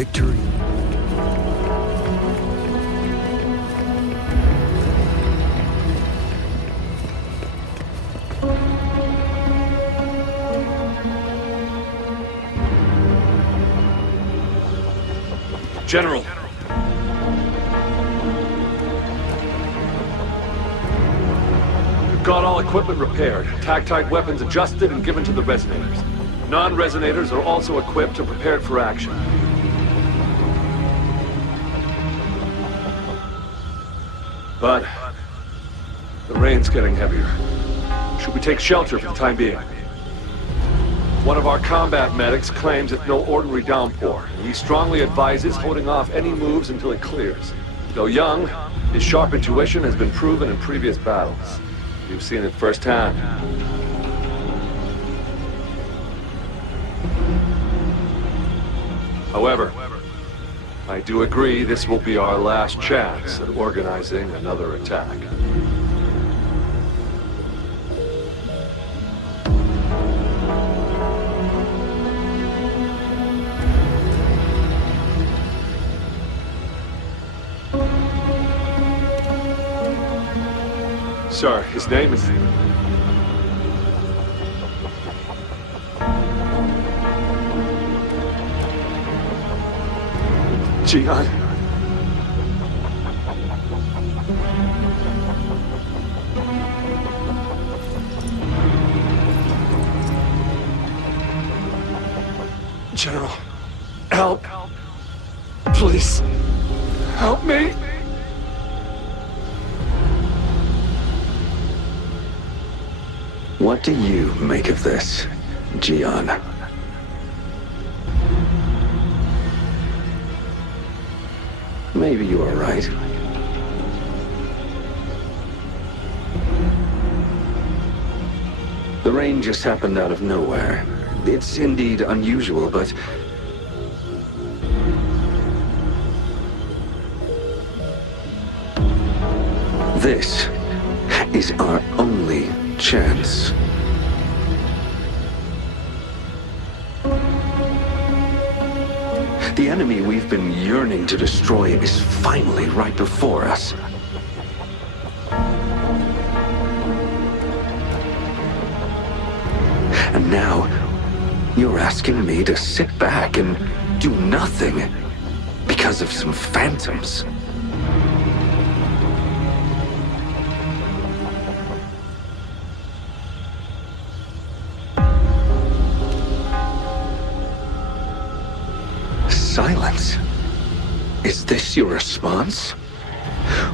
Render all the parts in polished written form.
victory. General. We've got all equipment repaired, tactite weapons adjusted and given to the resonators. Non-resonators are also equipped and prepared for action. But the rain's getting heavier. Should we take shelter for the time being? One of our combat medics claims it's no ordinary downpour, and he strongly advises holding off any moves until it clears. Though young, his sharp intuition has been proven in previous battles. You've seen it firsthand. However, I do agree this will be our last chance at organizing another attack. Sir, his name is... Jian. General, help. Please, help me. What do you make of this, Jian? Maybe you are right. The rain just happened out of nowhere. It's indeed unusual, but... this is our only chance. The enemy we've been yearning to destroy is finally right before us. And now, you're asking me to sit back and do nothing because of some phantoms. Silence. Is this your response?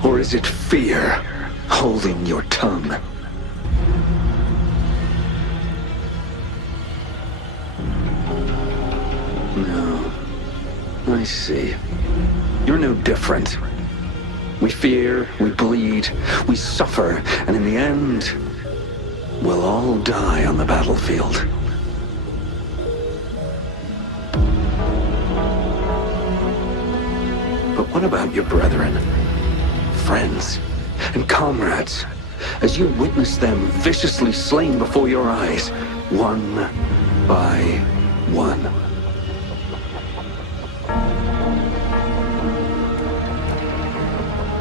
Or is it fear holding your tongue? No. I see. You're no different. We fear, we bleed, we suffer, and in the end, we'll all die on the battlefield. But what about your brethren, friends, and comrades, as you witness them viciously slain before your eyes, one by one?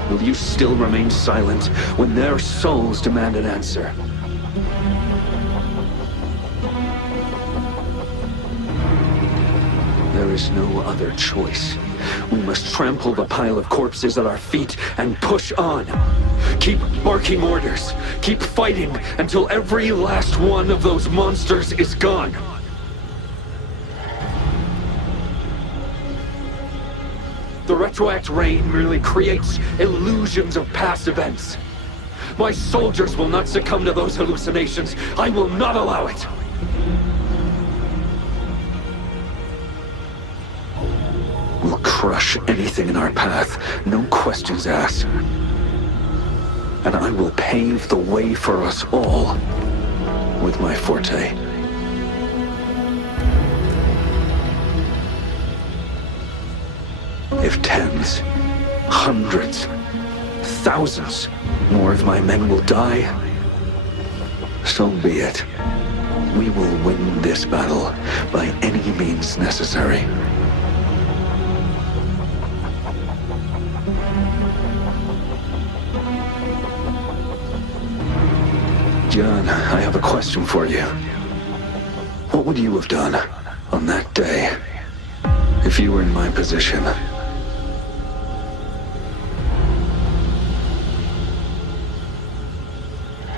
Will you still remain silent when their souls demand an answer? There is no other choice. We must trample the pile of corpses at our feet and push on. Keep barking orders. Keep fighting until every last one of those monsters is gone. The retroact rain merely creates illusions of past events. My soldiers will not succumb to those hallucinations. I will not allow it. We'll crush anything in our path, no questions asked. And I will pave the way for us all with my forte. If tens, hundreds, thousands more of my men will die, so be it. We will win this battle by any means necessary. John, I have a question for you. What would you have done on that day if you were in my position?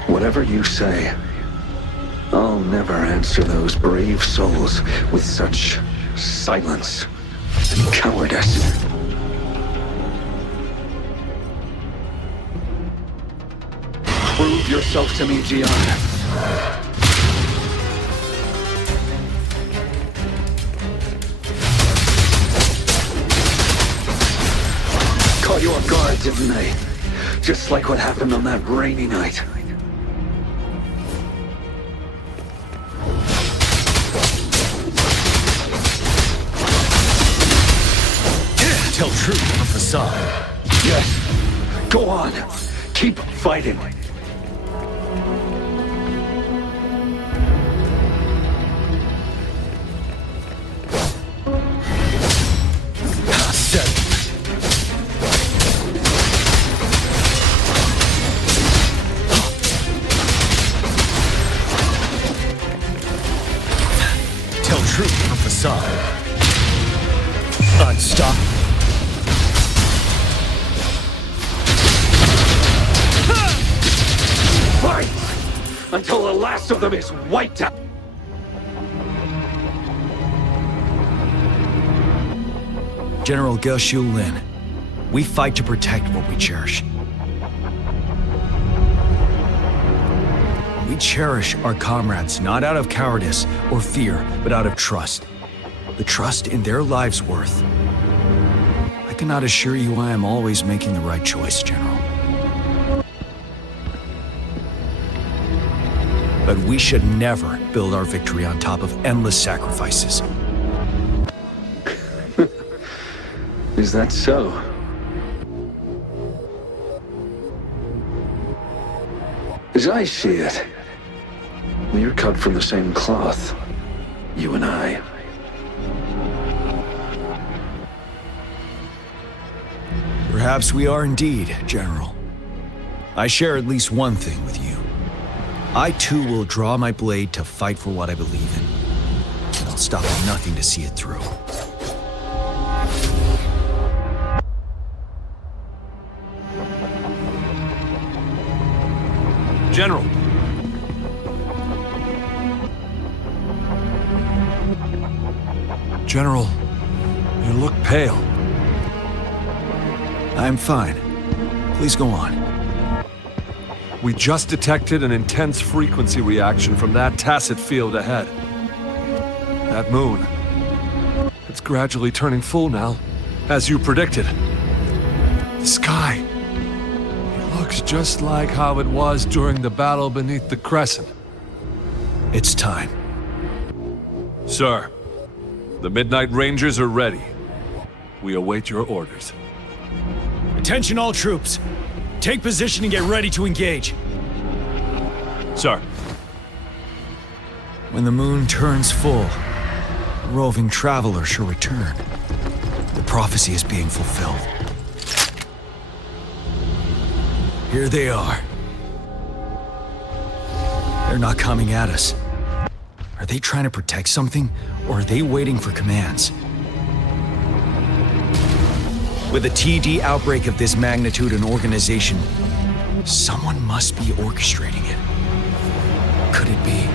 Whatever you say, I'll never answer those brave souls with such silence and cowardice. Prove yourself to me, Gian. Caught you off guard, didn't they? Just like what happened on that rainy night. Tell truth from facade. Yes. Go on. Keep fighting. Tell truth from facade. Unstoppable. Fight! Until the last of them is wiped out! General Ge Lin, we fight to protect what we cherish. We cherish our comrades not out of cowardice or fear, but out of trust. The trust in their lives' worth. I cannot assure you I am always making the right choice, General. But we should never build our victory on top of endless sacrifices. Is that so? As I see it, we're cut from the same cloth, you and I. Perhaps we are indeed, General. I share at least one thing with you. I too will draw my blade to fight for what I believe in. And I'll stop at nothing to see it through. General. General, you look pale. I'm fine. Please go on. We just detected an intense frequency reaction from that tacit field ahead. That moon. It's gradually turning full now, as you predicted. The sky. It looks just like how it was during the battle beneath the crescent. It's time. Sir, the Midnight Rangers are ready. We await your orders. Attention all troops. Take position and get ready to engage. Sir. When the moon turns full, a roving traveler shall return. The prophecy is being fulfilled. Here they are. They're not coming at us. Are they trying to protect something, or are they waiting for commands? With a TD outbreak of this magnitude and organization, someone must be orchestrating it. Could it be?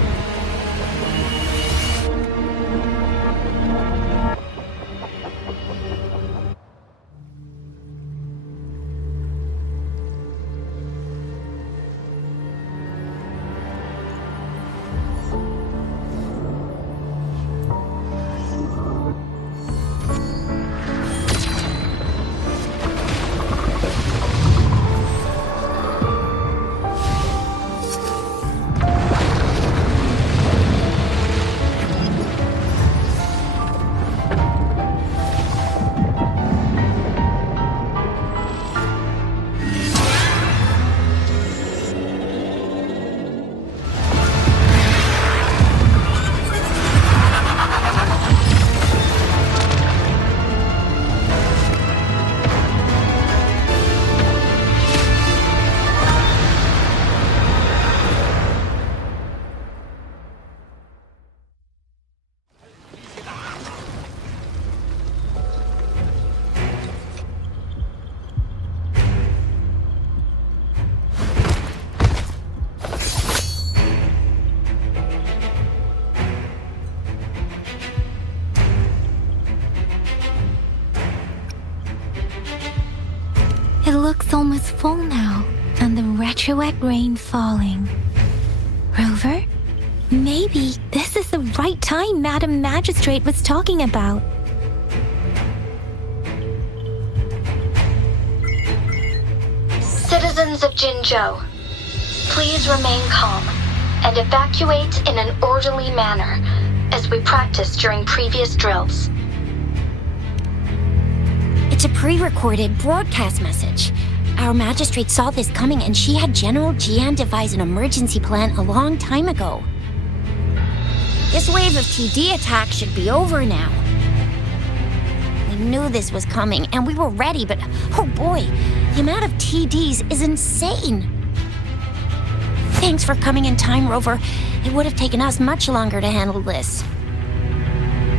It looks almost full now, and the retroact rain falling. Rover, maybe this is the right time Madam Magistrate was talking about. Citizens of Jinzhou, please remain calm and evacuate in an orderly manner, as we practiced during previous drills. It's a pre-recorded broadcast message. Our magistrate saw this coming and she had General Jian devise an emergency plan a long time ago. This wave of TD attacks should be over now. We knew this was coming and we were ready, but oh boy, the amount of TDs is insane. Thanks for coming in time, Rover. It would have taken us much longer to handle this.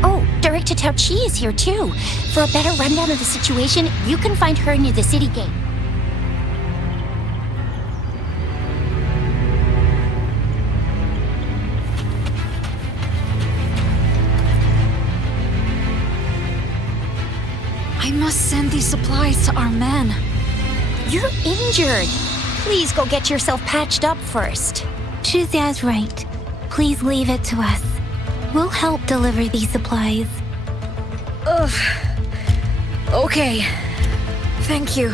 Oh, Director Tao Chi is here too. For a better rundown of the situation, you can find her near the city gate. I must send these supplies to our men. You're injured. Please go get yourself patched up first. Shuxia's right. Please leave it to us. We'll help deliver these supplies. Ugh. Okay. Thank you.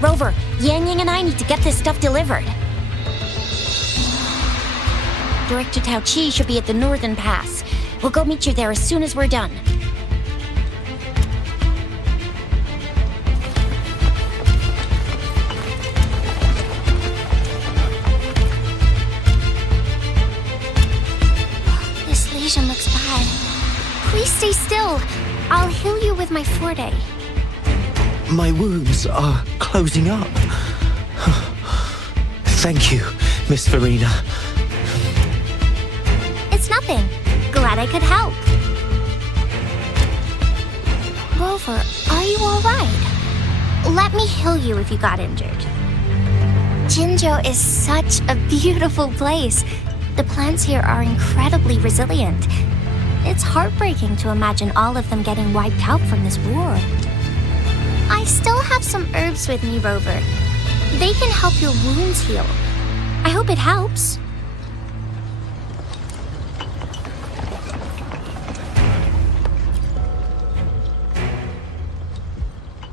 Rover, Yang Yang and I need to get this stuff delivered. Director Tao Chi should be at the Northern Pass. We'll go meet you there as soon as we're done. This lesion looks bad. Please stay still. I'll heal you with my Forte. My wounds are closing up. Thank you, Miss Verena. It's nothing. Glad I could help. Rover, are you alright? Let me heal you if you got injured. Jinzhou is such a beautiful place. The plants here are incredibly resilient. It's heartbreaking to imagine all of them getting wiped out from this war. I still have some herbs with me, Rover. They can help your wounds heal. I hope it helps.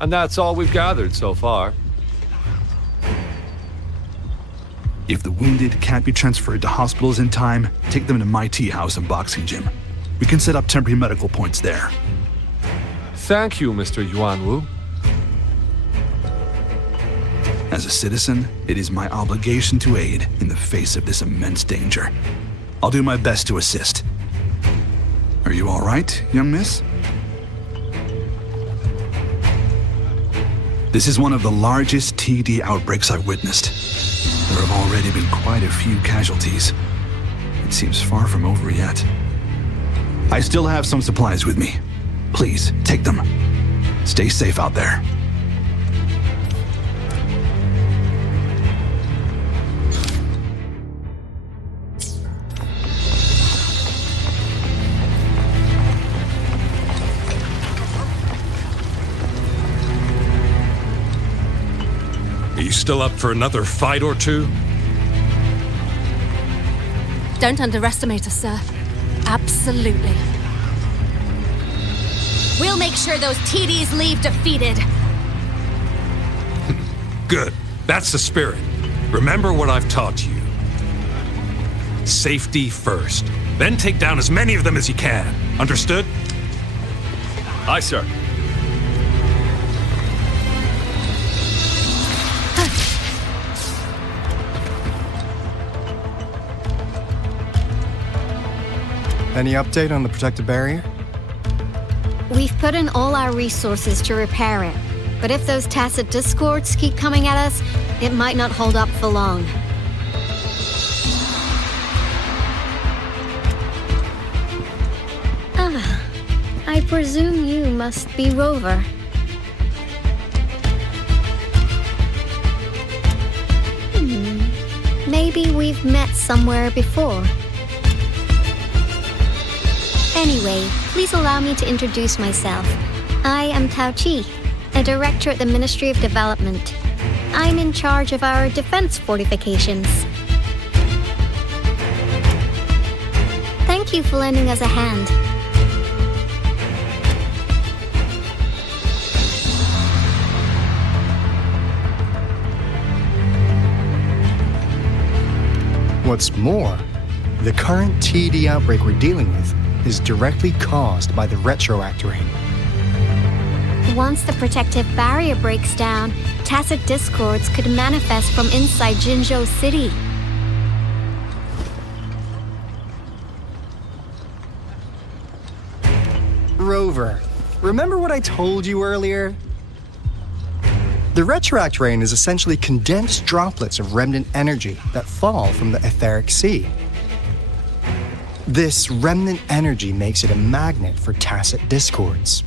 And that's all we've gathered so far. If the wounded can't be transferred to hospitals in time, take them to my tea house and boxing gym. We can set up temporary medical points there. Thank you, Mr. Yuanwu. As a citizen, it is my obligation to aid in the face of this immense danger. I'll do my best to assist. Are you all right, young miss? This is one of the largest TD outbreaks I've witnessed. There have already been quite a few casualties. It seems far from over yet. I still have some supplies with me. Please, take them. Stay safe out there. Are you still up for another fight or two? Don't underestimate us, sir. Absolutely. We'll make sure those TDs leave defeated. Good. That's the spirit. Remember what I've taught you. Safety first. Then take down as many of them as you can. Understood? Aye, sir. Any update on the protective barrier? We've put in all our resources to repair it, but if those tacit discords keep coming at us, it might not hold up for long. I presume you must be Rover. Maybe we've met somewhere before. Anyway, please allow me to introduce myself. I am Tao Chi. a director at the Ministry of Development. I'm in charge of our defense fortifications. Thank you for lending us a hand. What's more, the current TD outbreak we're dealing with is directly caused by the retroact rain. Once the protective barrier breaks down, tacit discords could manifest from inside Jinzhou City. Rover, remember what I told you earlier? The retroact rain is essentially condensed droplets of remnant energy that fall from the etheric sea. This remnant energy makes it a magnet for tacit discords.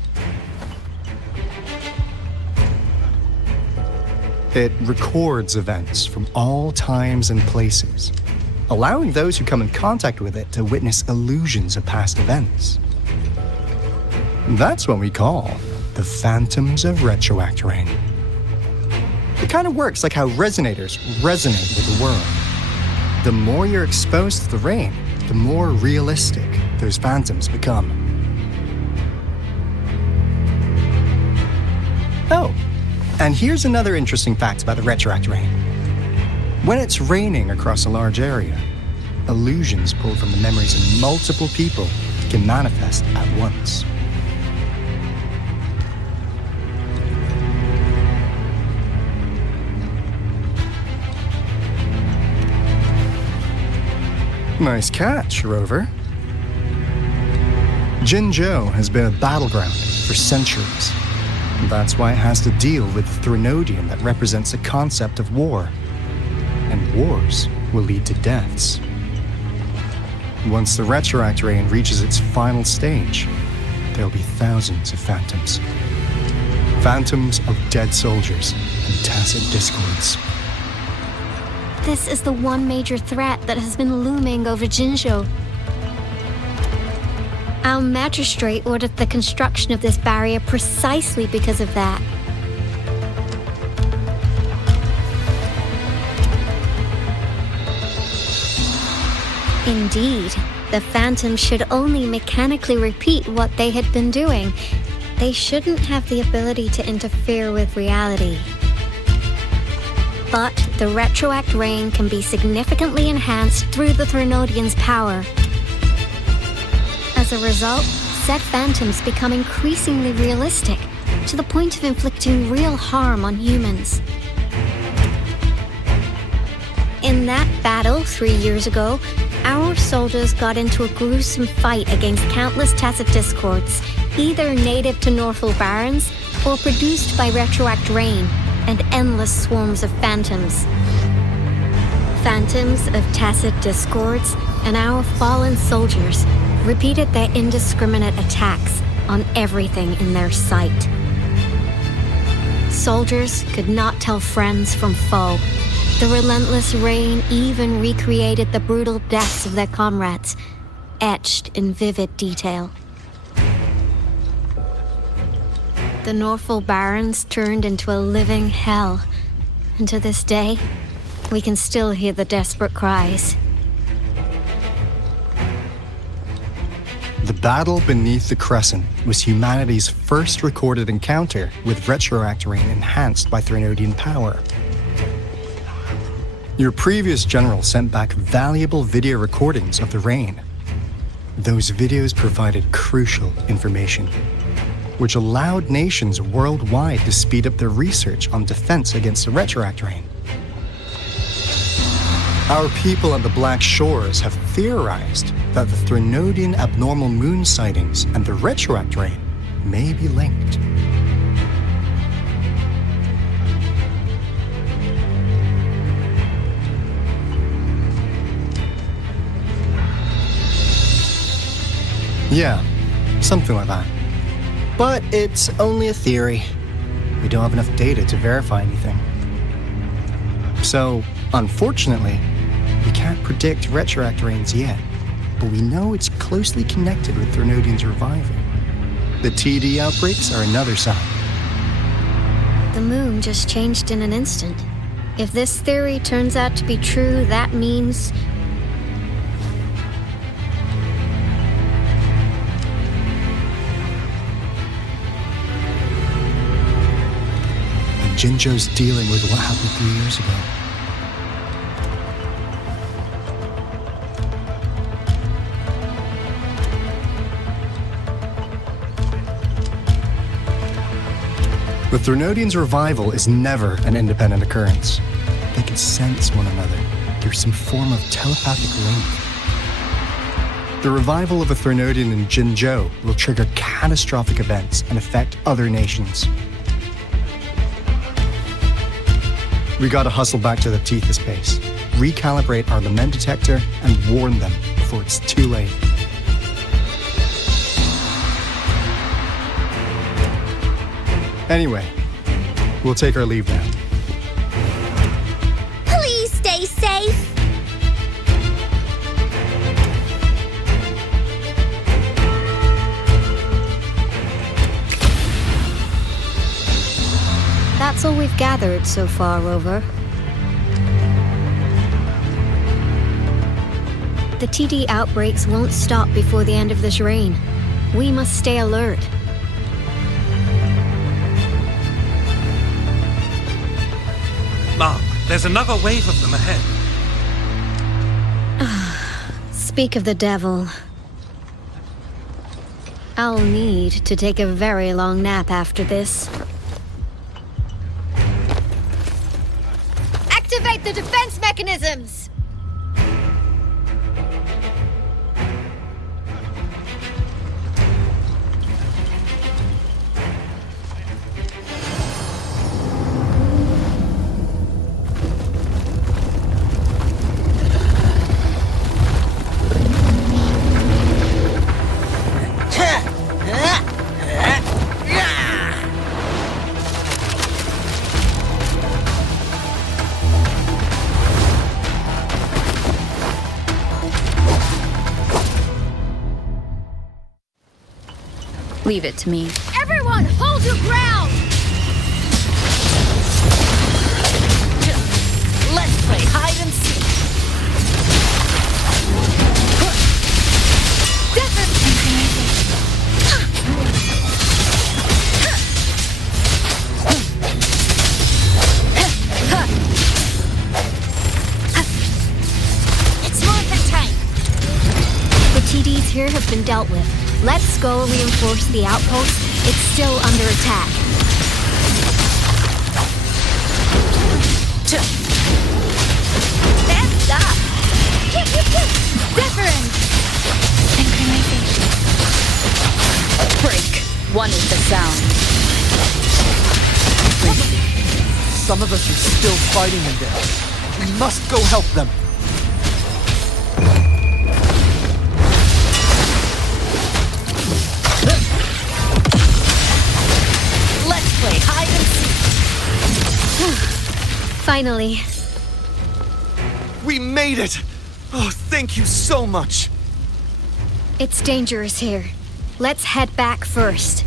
It records events from all times and places, allowing those who come in contact with it to witness illusions of past events. That's what we call the phantoms of retroact rain. It kind of works like how resonators resonate with the world. The more you're exposed to the rain, the more realistic those phantoms become. Oh, and here's another interesting fact about the retroact rain. When it's raining across a large area, illusions pulled from the memories of multiple people can manifest at once. Nice catch, Rover. Jinzhou has been a battleground for centuries. That's why it has to deal with the Threnodian that represents the concept of war. And wars will lead to deaths. Once the retroact rain reaches its final stage, there'll be thousands of phantoms. Phantoms of dead soldiers and tacit discords. This is the one major threat that has been looming over Jinzhou. Our magistrate ordered the construction of this barrier precisely because of that. Indeed, the phantoms should only mechanically repeat what they had been doing. They shouldn't have the ability to interfere with reality. But the retroact rain can be significantly enhanced through the Threnodian's power. As a result, said phantoms become increasingly realistic, to the point of inflicting real harm on humans. In that battle 3 years ago, our soldiers got into a gruesome fight against countless tacit discords, either native to Northal Barrens or produced by retroact rain and endless swarms of phantoms. Phantoms of tacit discords and our fallen soldiers repeated their indiscriminate attacks on everything in their sight. Soldiers could not tell friends from foe. The relentless rain even recreated the brutal deaths of their comrades, etched in vivid detail. The Northal Barrens turned into a living hell, and to this day, we can still hear the desperate cries. The battle beneath the Crescent was humanity's first recorded encounter with retroact rain enhanced by Threnodian power. Your previous general sent back valuable video recordings of the rain. Those videos provided crucial information, which allowed nations worldwide to speed up their research on defense against the retroact rain. Our people at the Black Shores have theorized that the Threnodian abnormal moon sightings and the retroact rain may be linked. Yeah, something like that. But it's only a theory. We don't have enough data to verify anything. So, unfortunately, we can't predict retroact rains yet, but we know it's closely connected with Threnodian's reviving. The TD outbreaks are another sign. The moon just changed in an instant. If this theory turns out to be true, that means... And Jinzhou's dealing with what happened 3 years ago. The Threnodians' revival is never an independent occurrence. They can sense one another through some form of telepathic link. The revival of a Threnodian in Jinzhou will trigger catastrophic events and affect other nations. We gotta hustle back to the Tethys base, recalibrate our lament detector, and warn them before it's too late. Anyway, we'll take our leave now. Please stay safe. That's all we've gathered so far, Rover. The TD outbreaks won't stop before the end of this reign. We must stay alert. Mom, there's another wave of them ahead. Speak of the devil. I'll need to take a very long nap after this. Activate the defense mechanisms! Leave it to me. Everyone, hold your ground! Let's play hide and seek. It's morphin' time. The TDs here have been dealt with. Let's go reinforce the outpost. It's still under attack. That's up. WUTHERING! Synchronization. Break. One is the sound. Some of us are still fighting in there. We must go help them. Let's play hide and seek. Finally. We made it! Oh, thank you so much! It's dangerous here. Let's head back first.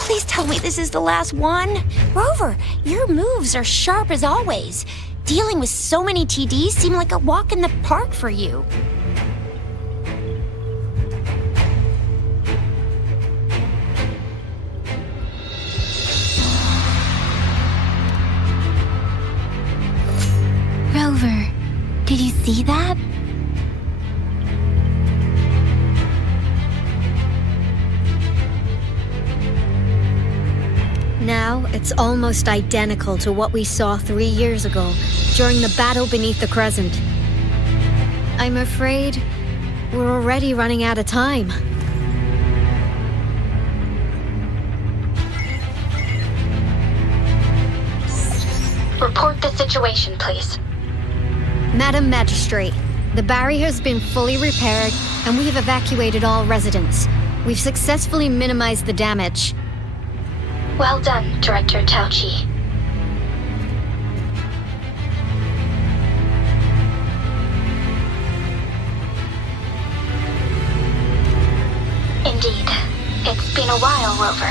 Please tell me this is the last one. Rover, your moves are sharp as always. Dealing with so many TDs seem like a walk in the park for you. Rover, did you see that? Now, it's almost identical to what we saw 3 years ago, during the battle beneath the Crescent. I'm afraid we're already running out of time. Report the situation, please. Madam Magistrate, the barrier has been fully repaired, and we have evacuated all residents. We've successfully minimized the damage. Well done, Director Tao Chi. Indeed. It's been a while, Rover.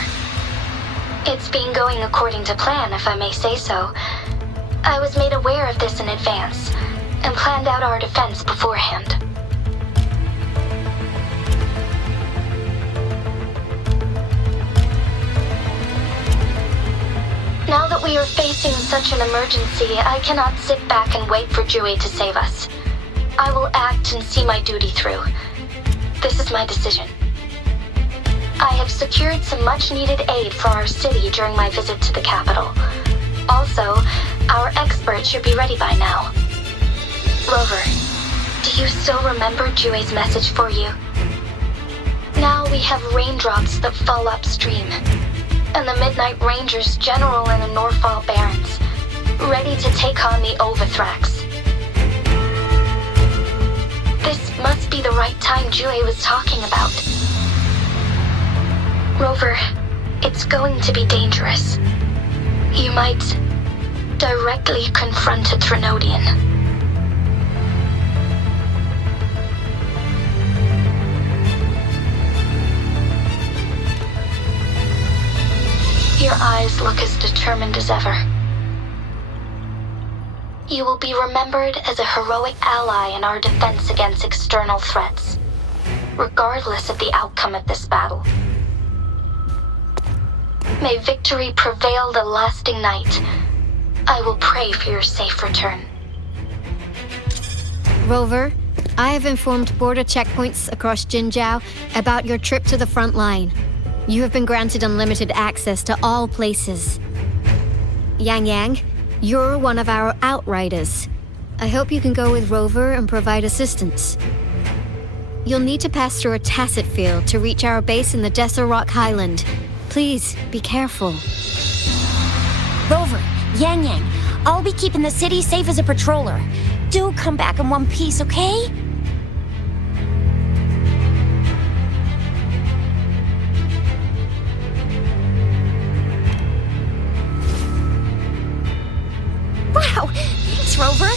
It's been going according to plan, if I may say so. I was made aware of this in advance, and planned out our defense beforehand. Now that we are facing such an emergency, I cannot sit back and wait for Jue to save us. I will act and see my duty through. This is my decision. I have secured some much-needed aid for our city during my visit to the capital. Also, our expert should be ready by now. Rover, do you still remember Jue's message for you? Now we have raindrops that fall upstream, and the Midnight Rangers general in the Norfall Barrens, ready to take on the Overthrax. This must be the right time Jue was talking about. Rover, it's going to be dangerous. You might directly confront a Trinodian. Your eyes look as determined as ever. You will be remembered as a heroic ally in our defense against external threats, regardless of the outcome of this battle. May victory prevail the lasting night. I will pray for your safe return. Rover, I have informed border checkpoints across Jinzhou about your trip to the front line. You have been granted unlimited access to all places. Yang, you're one of our outriders. I hope you can go with Rover and provide assistance. You'll need to pass through a tacit field to reach our base in the Desert Rock Highland. Please, be careful. Rover, Yang, I'll be keeping the city safe as a patroller. Do come back in one piece, okay? Wow, thanks, Rover.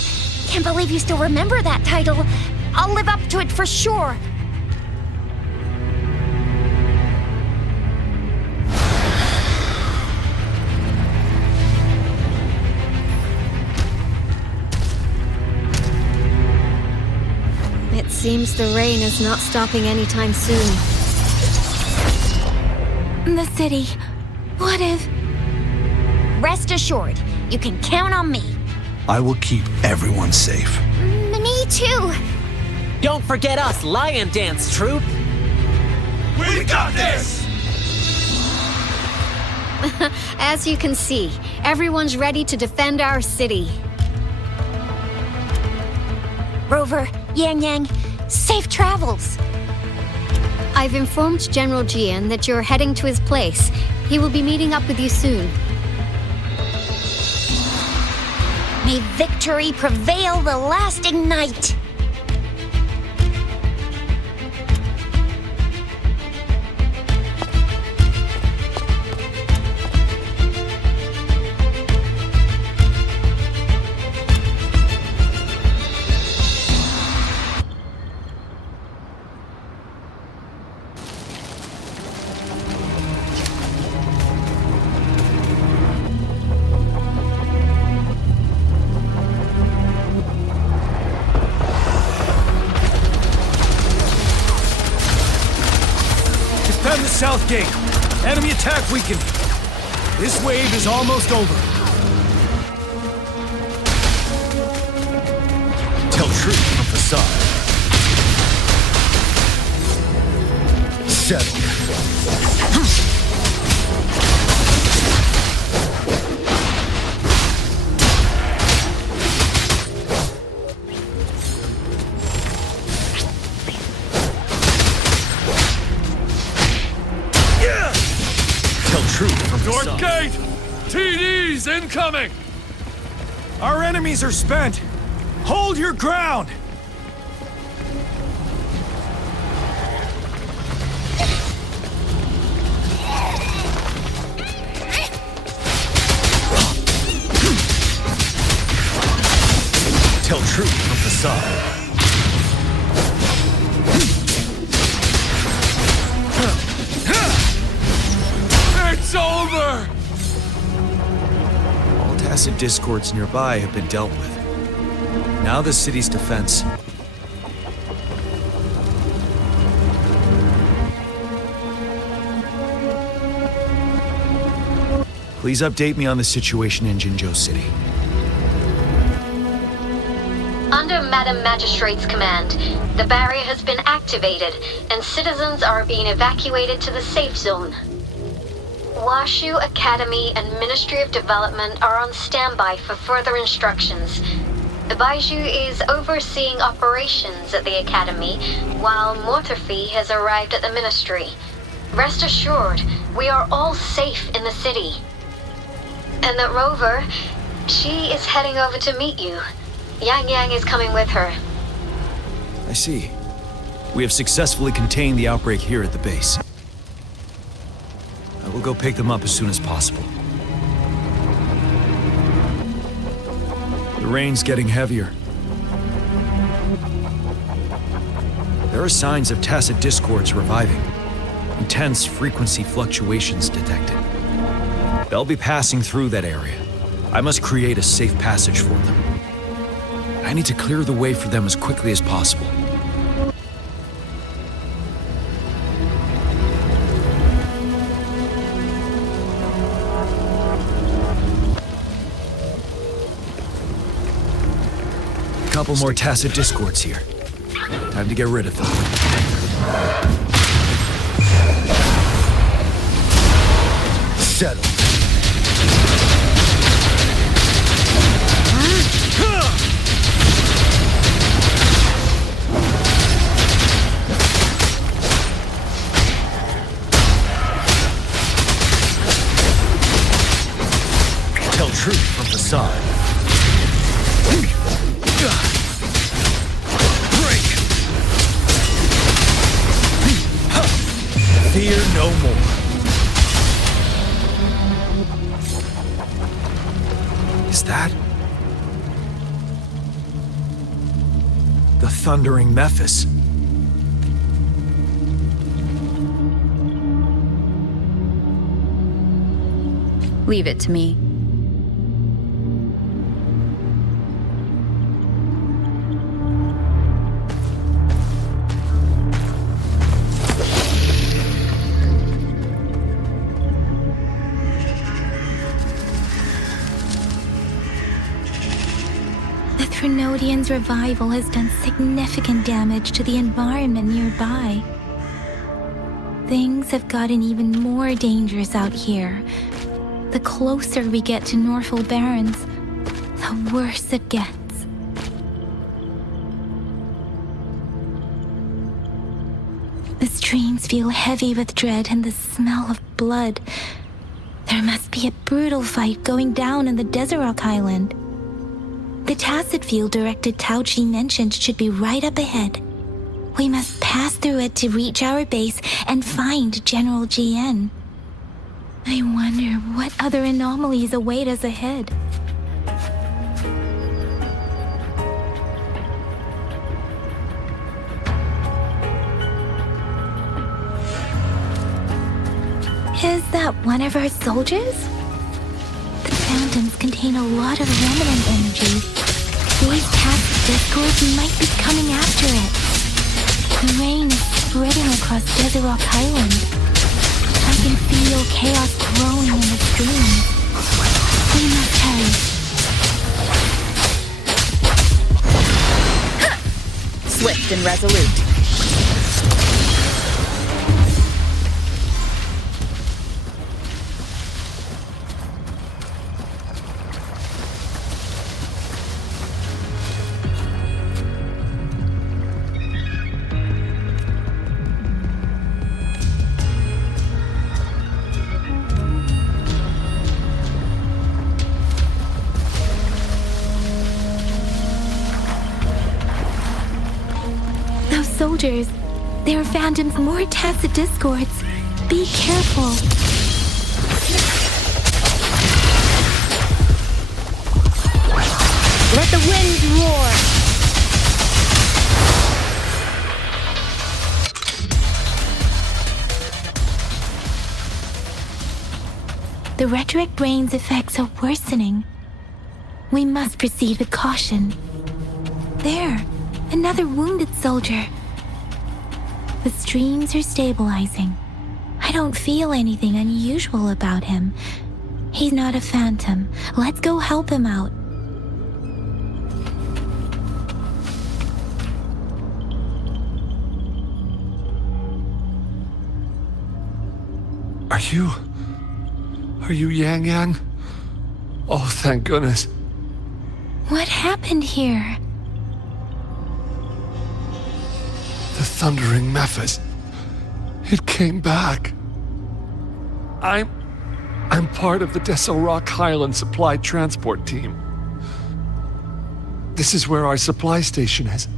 Can't believe you still remember that title. I'll live up to it for sure. It seems the rain is not stopping anytime soon. The city. What if... Rest assured, you can count on me. I will keep everyone safe. Me too. Don't forget us, Lion Dance Troop! We got this! As you can see, everyone's ready to defend our city. Rover, Yang, safe travels. I've informed General Jian that you're heading to his place. He will be meeting up with you soon. May victory prevail the lasting night. Defend the south gate. Enemy attack weakened. This wave is almost over. Tell truth from facade. Settle. North gate! TDs incoming! Our enemies are spent. Hold your ground! Tell truth from facade. It's over! All tacit discords nearby have been dealt with. Now the city's defense. Please update me on the situation in Jinzhou City. Under Madam Magistrate's command, the barrier has been activated, and citizens are being evacuated to the safe zone. Washu Academy and Ministry of Development are on standby for further instructions. Baiju is overseeing operations at the Academy, while Mortherfee has arrived at the Ministry. Rest assured, we are all safe in the city. And that Rover, she is heading over to meet you. Yang Yang is coming with her. I see. We have successfully contained the outbreak here at the base. I will go pick them up as soon as possible. The rain's getting heavier. There are signs of tacit discords reviving. Intense frequency fluctuations detected. They'll be passing through that area. I must create a safe passage for them. I need to clear the way for them as quickly as possible. A couple more tacit discords here. Time to get rid of them. Settle. Tell truth from facade. Break! Fear no more. Is that the thundering Mephis? Leave it to me. The Threnodian's revival has done significant damage to the environment nearby. Things have gotten even more dangerous out here. The closer we get to Northful Barrens, the worse it gets. The streams feel heavy with dread and the smell of blood. There must be a brutal fight going down in the Desert Island. The tacit field directed Tauchi mentioned should be right up ahead. We must pass through it to reach our base and find General GN. I wonder what other anomalies await us ahead. Is that one of our soldiers? The phantoms contain a lot of remnant energy. These tacit discords might be coming after it. The rain is spreading across Desert Rock Island. I can feel chaos growing in the streams. We must hurry. Swift and resolute. Soldiers, there are phantoms, more tacit discords. Be careful. Let the winds roar! The retroact rain's effects are worsening. We must proceed with caution. There, another wounded soldier. The streams are stabilizing. I don't feel anything unusual about him. He's not a phantom. Let's go help him out. Are you Yang Yang? Oh, thank goodness. What happened here? The thundering Mephis. It came back. I'm part of the Deso Rock Highland Supply Transport Team. This is where our supply station is.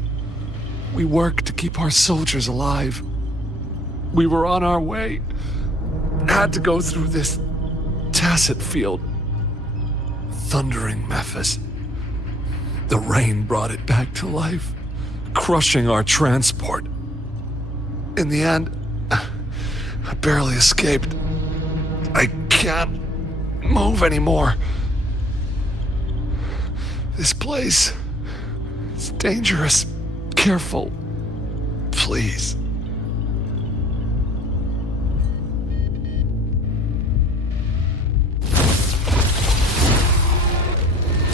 We work to keep our soldiers alive. We were on our way. Had to go through this tacit field. Thundering Mephis. The rain brought it back to life, crushing our transport. In the end, I barely escaped. I can't move anymore. This place is dangerous. Careful, please.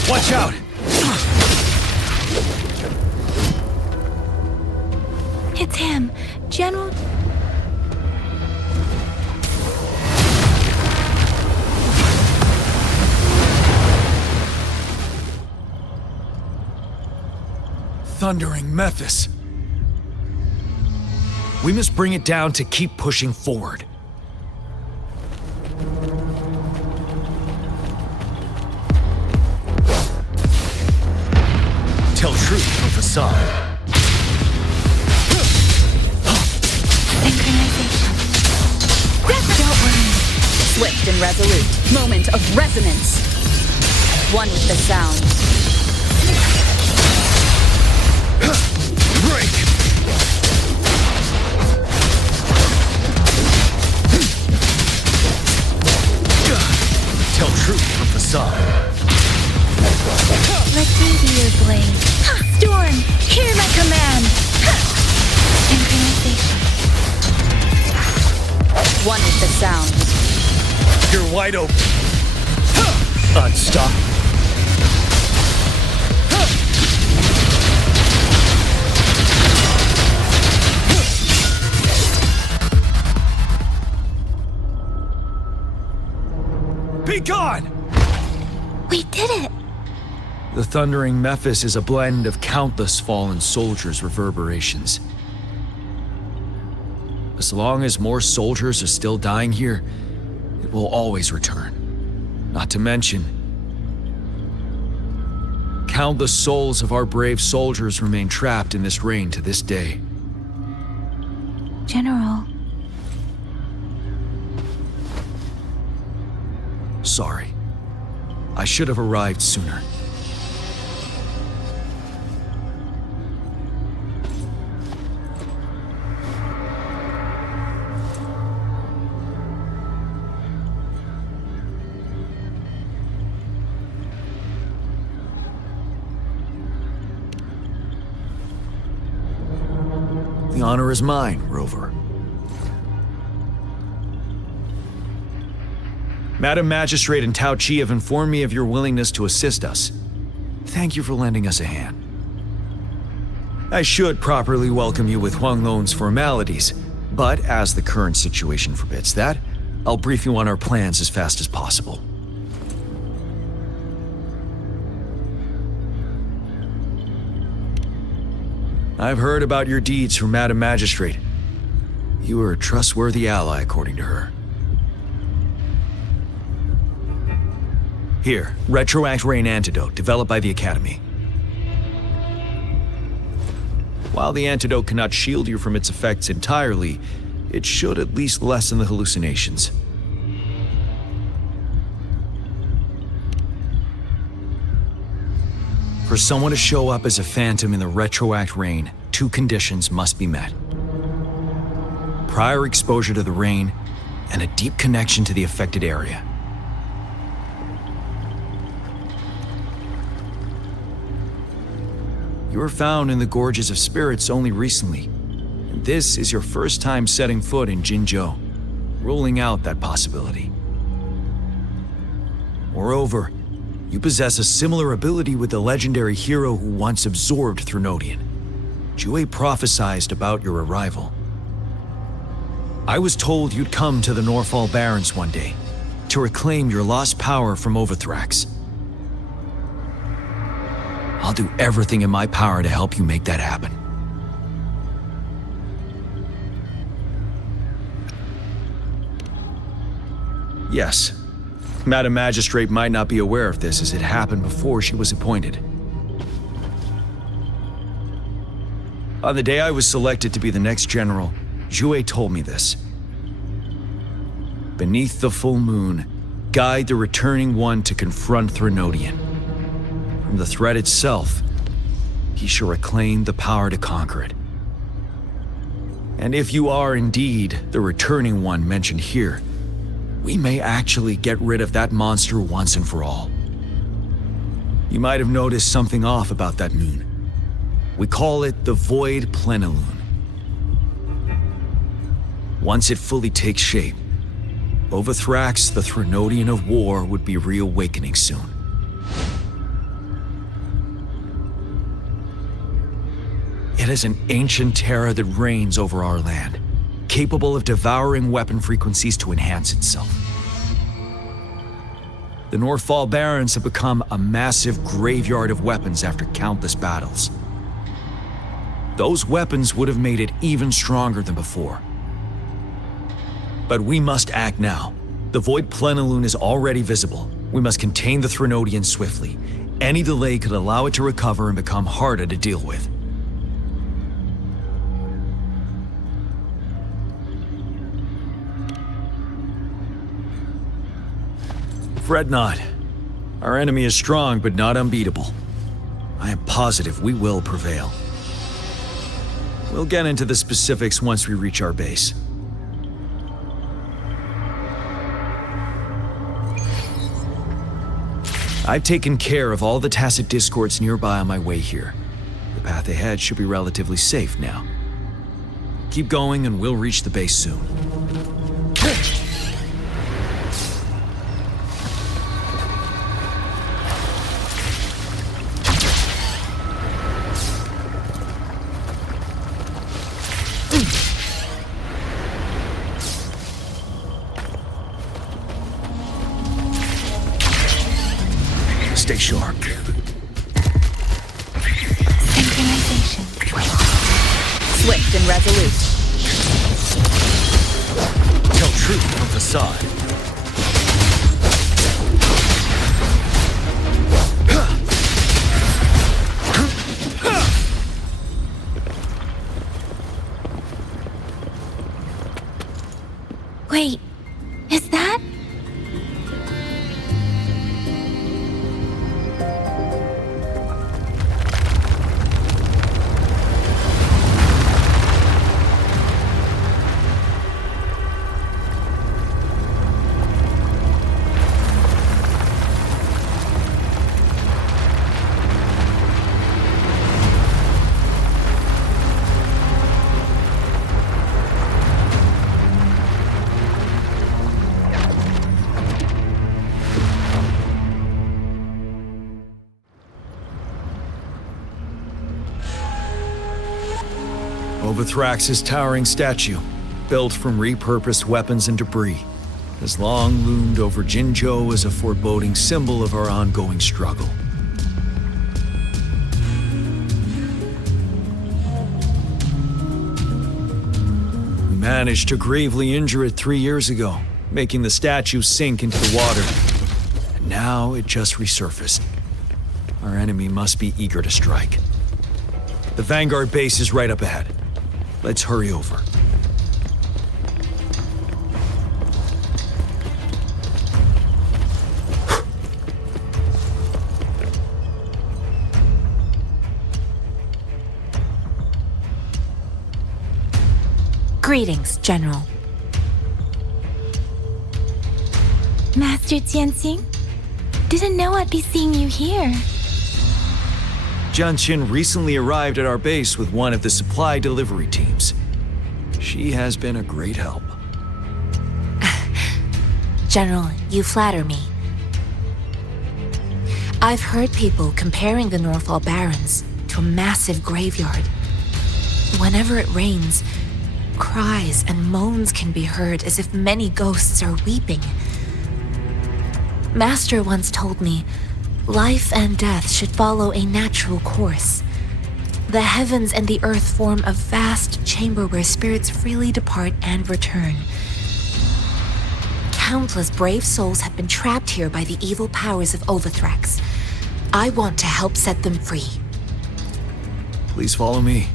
Watch out! It's him, General... Thundering Mephis. We must bring it down to keep pushing forward. Tell truth through facade. Synchronization. Don't worry. Swift and resolute. Moment of resonance. One with the sound. Break! Tell truth from facade. Let me be your blade. Storm, hear my command. Synchronization. One with the sound. You're wide open. Unstoppable. Be gone! We did it! The thundering Mephis is a blend of countless fallen soldiers' reverberations. As long as more soldiers are still dying here, it will always return. Not to mention, countless souls of our brave soldiers remain trapped in this rain to this day. General. Sorry. I should have arrived sooner. The honor is mine, Rover. Madam Magistrate and Tao Chi have informed me of your willingness to assist us. Thank you for lending us a hand. I should properly welcome you with Huanglong's formalities, but as the current situation forbids that, I'll brief you on our plans as fast as possible. I've heard about your deeds from Madam Magistrate. You are a trustworthy ally, according to her. Here, Retroact Rain Antidote, developed by the Academy. While the antidote cannot shield you from its effects entirely, it should at least lessen the hallucinations. For someone to show up as a phantom in the Retroact Rain, 2 conditions must be met. Prior exposure to the rain, and a deep connection to the affected area. You were found in the Gorges of Spirits only recently, and this is your first time setting foot in Jinzhou, ruling out that possibility. Moreover, you possess a similar ability with the legendary hero who once absorbed Threnodian. Jue prophesied about your arrival. I was told you'd come to the Norfall Barrens one day, to reclaim your lost power from Overthrax. I'll do everything in my power to help you make that happen. Yes, Madam Magistrate might not be aware of this as it happened before she was appointed. On the day I was selected to be the next general, Jue told me this. Beneath the full moon, guide the returning one to confront Threnodian. From the threat itself, he shall reclaim the power to conquer it. And if you are indeed the returning one mentioned here, we may actually get rid of that monster once and for all. You might have noticed something off about that moon. We call it the Void Plenilune. Once it fully takes shape, Overthrax, the Threnodian of War, would be reawakening soon. It is an ancient terror that reigns over our land, capable of devouring weapon frequencies to enhance itself. The Norfall Barrens have become a massive graveyard of weapons after countless battles. Those weapons would have made it even stronger than before. But we must act now. The Void Plenilune is already visible. We must contain the Threnodian swiftly. Any delay could allow it to recover and become harder to deal with. Fret not. Our enemy is strong, but not unbeatable. I am positive we will prevail. We'll get into the specifics once we reach our base. I've taken care of all the tacit discords nearby on my way here. The path ahead should be relatively safe now. Keep going and we'll reach the base soon. Stay sharp. Synchronization. Swift and resolute. Tell truth from facade. Wait, is that? Overthrax's towering statue, built from repurposed weapons and debris, has long loomed over Jinzhou as a foreboding symbol of our ongoing struggle. We managed to gravely injure it 3 years ago, making the statue sink into the water. And now it just resurfaced. Our enemy must be eager to strike. The Vanguard base is right up ahead. Let's hurry over. Greetings, General. Master Jianxing? Didn't know I'd be seeing you here. Junqian recently arrived at our base with one of the supply delivery teams. She has been a great help. General, you flatter me. I've heard people comparing the Northall Barrens to a massive graveyard. Whenever it rains, cries and moans can be heard as if many ghosts are weeping. Master once told me, life and death should follow a natural course. The heavens and the earth form a vast chamber where spirits freely depart and return. Countless brave souls have been trapped here by the evil powers of Overthrax. I want to help set them free. Please follow me.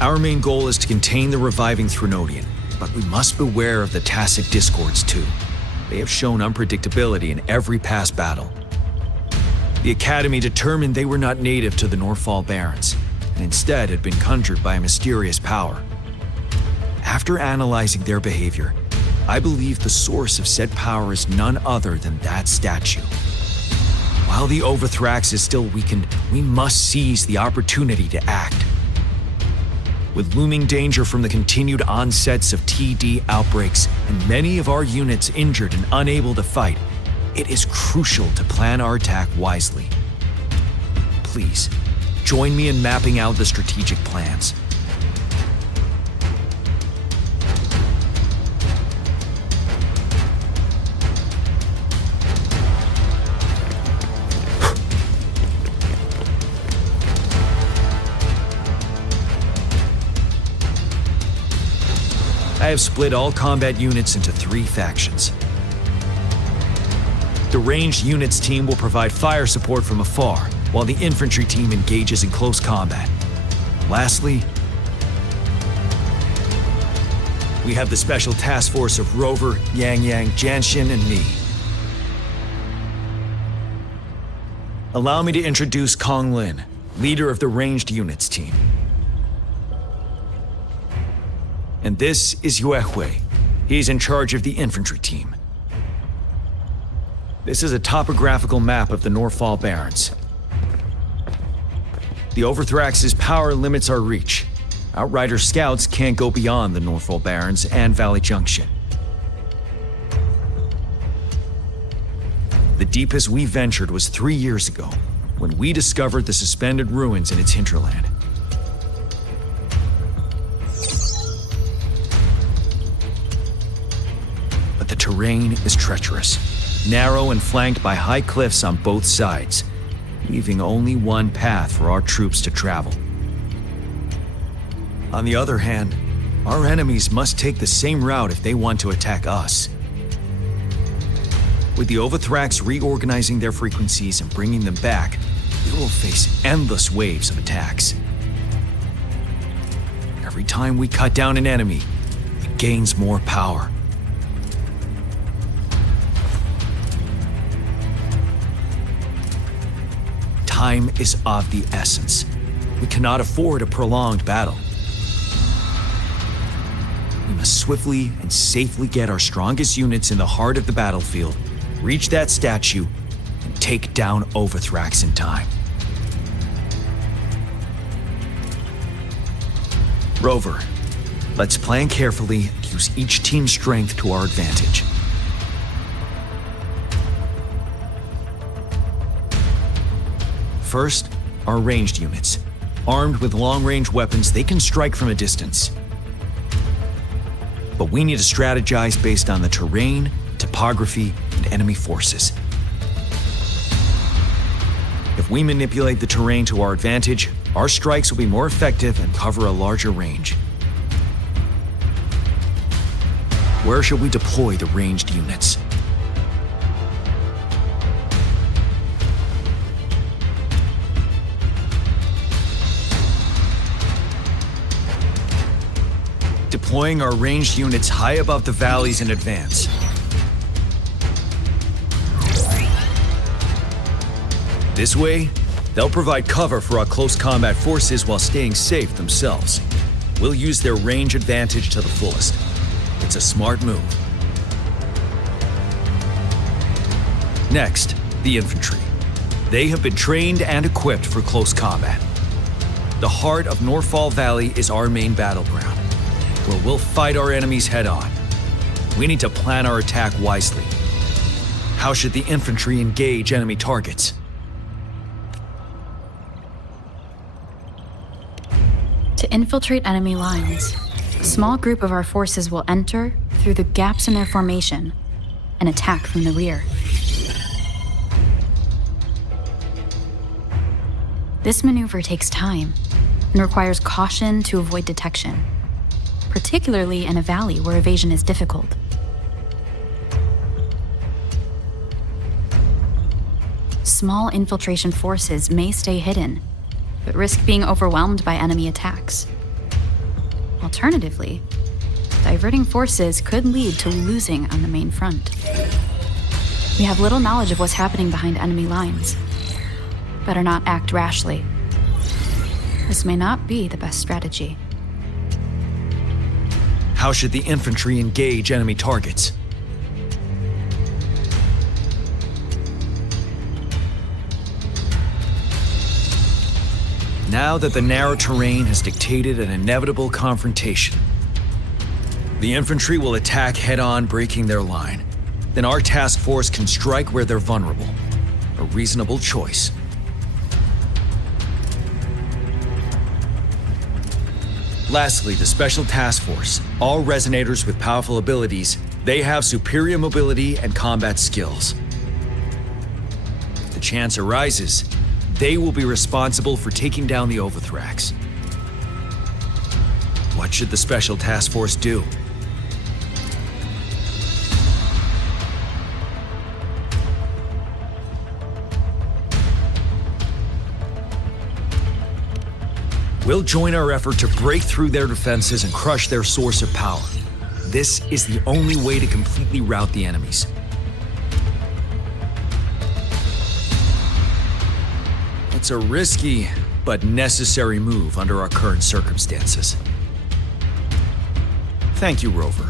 Our main goal is to contain the reviving Threnodian, but we must beware of the Tacit Discords too. They have shown unpredictability in every past battle. The Academy determined they were not native to the Northall Barrens, and instead had been conjured by a mysterious power. After analyzing their behavior, I believe the source of said power is none other than that statue. While the Overthrax is still weakened, we must seize the opportunity to act. With looming danger from the continued onsets of TD outbreaks and many of our units injured and unable to fight, it is crucial to plan our attack wisely. Please, join me in mapping out the strategic plans. I have split all combat units into 3 factions. The ranged units team will provide fire support from afar, while the infantry team engages in close combat. Lastly, we have the special task force of Rover, Yang, Jianxin, and me. Allow me to introduce Kong Lin, leader of the ranged units team. And this is Yue Hui. He's in charge of the infantry team. This is a topographical map of the Northall Barrens. The Overthrax's power limits our reach. Outrider scouts can't go beyond the Northall Barrens and Valley Junction. The deepest we ventured was 3 years ago, when we discovered the suspended ruins in its hinterland. The terrain is treacherous, narrow and flanked by high cliffs on both sides, leaving only one path for our troops to travel. On the other hand, our enemies must take the same route if they want to attack us. With the Overthrax reorganizing their frequencies and bringing them back, we will face endless waves of attacks. Every time we cut down an enemy, it gains more power. Time is of the essence. We cannot afford a prolonged battle. We must swiftly and safely get our strongest units in the heart of the battlefield, reach that statue, and take down Overthrax in time. Rover, let's plan carefully and use each team's strength to our advantage. First, our ranged units. Armed with long-range weapons, they can strike from a distance. But we need to strategize based on the terrain, topography, and enemy forces. If we manipulate the terrain to our advantage, our strikes will be more effective and cover a larger range. Where shall we deploy the ranged units? Deploying our ranged units high above the valleys in advance. This way, they'll provide cover for our close combat forces while staying safe themselves. We'll use their range advantage to the fullest. It's a smart move. Next, The infantry. They have been trained and equipped for close combat. The heart of Northfall Valley is our main battleground, where we'll fight our enemies head-on. We need to plan our attack wisely. How should the infantry engage enemy targets? To infiltrate enemy lines, a small group of our forces will enter through the gaps in their formation and attack from the rear. This maneuver takes time and requires caution to avoid detection, particularly in a valley where evasion is difficult. Small infiltration forces may stay hidden, but risk being overwhelmed by enemy attacks. Alternatively, diverting forces could lead to losing on the main front. We have little knowledge of what's happening behind enemy lines. Better not act rashly. This may not be the best strategy. How should the infantry engage enemy targets? Now that the narrow terrain has dictated an inevitable confrontation, the infantry will attack head-on, breaking their line. Then our task force can strike where they're vulnerable. A reasonable choice. Lastly, the Special Task Force. All resonators with powerful abilities, they have superior mobility and combat skills. If the chance arises, they will be responsible for taking down the Overthrax. What should the Special Task Force do? We'll join our effort to break through their defenses and crush their source of power. This is the only way to completely rout the enemies. It's a risky but necessary move under our current circumstances. Thank you, Rover.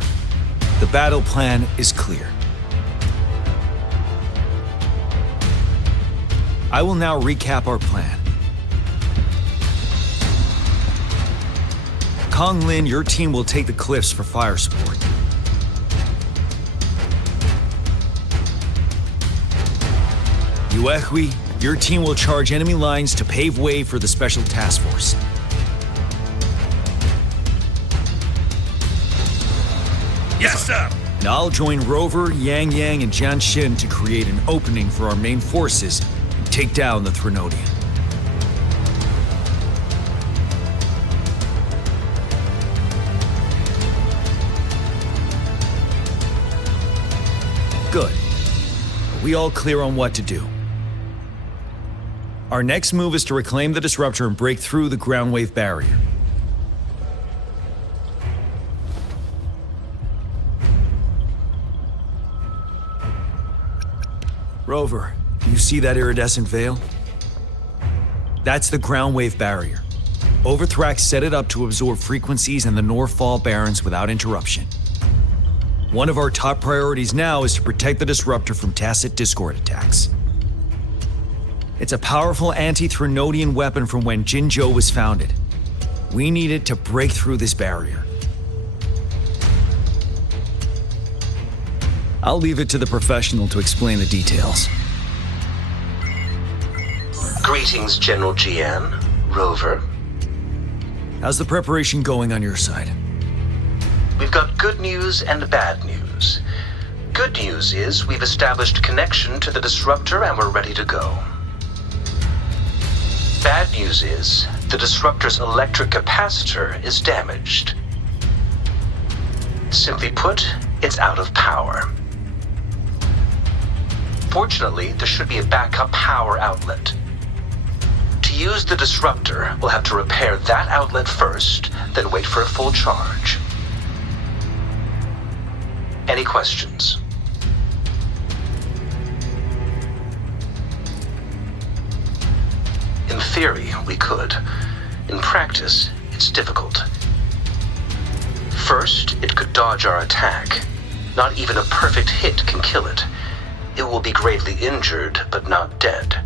The battle plan is clear. I will now recap our plan. Kong Lin, your team will take the cliffs for fire support. Yuehui, your team will charge enemy lines to pave way for the Special Task Force. Yes, sir! And I'll join Rover, Yang Yang, and Jian Xin to create an opening for our main forces and take down the Threnodian. Good. Are we all clear on what to do? Our next move is to reclaim the Disruptor and break through the ground wave barrier. Rover, do you see that iridescent veil? That's the ground wave barrier. Overthrax set it up to absorb frequencies in the Northfall Barrens without interruption. One of our top priorities now is to protect the Disruptor from tacit Discord attacks. It's a powerful anti-Threnodian weapon from when Jinzhou was founded. We need it to break through this barrier. I'll leave it to the professional to explain the details. Greetings, General Jian, Rover. How's the preparation going on your side? We've got good news and bad news. Good news is we've established connection to the Disruptor and we're ready to go. Bad news is the Disruptor's electric capacitor is damaged. Simply put, it's out of power. Fortunately, there should be a backup power outlet. To use the Disruptor, we'll have to repair that outlet first, then wait for a full charge. Any questions? In theory, we could. In practice, it's difficult. First, it could dodge our attack. Not even a perfect hit can kill it. it will be gravely injured, but not dead.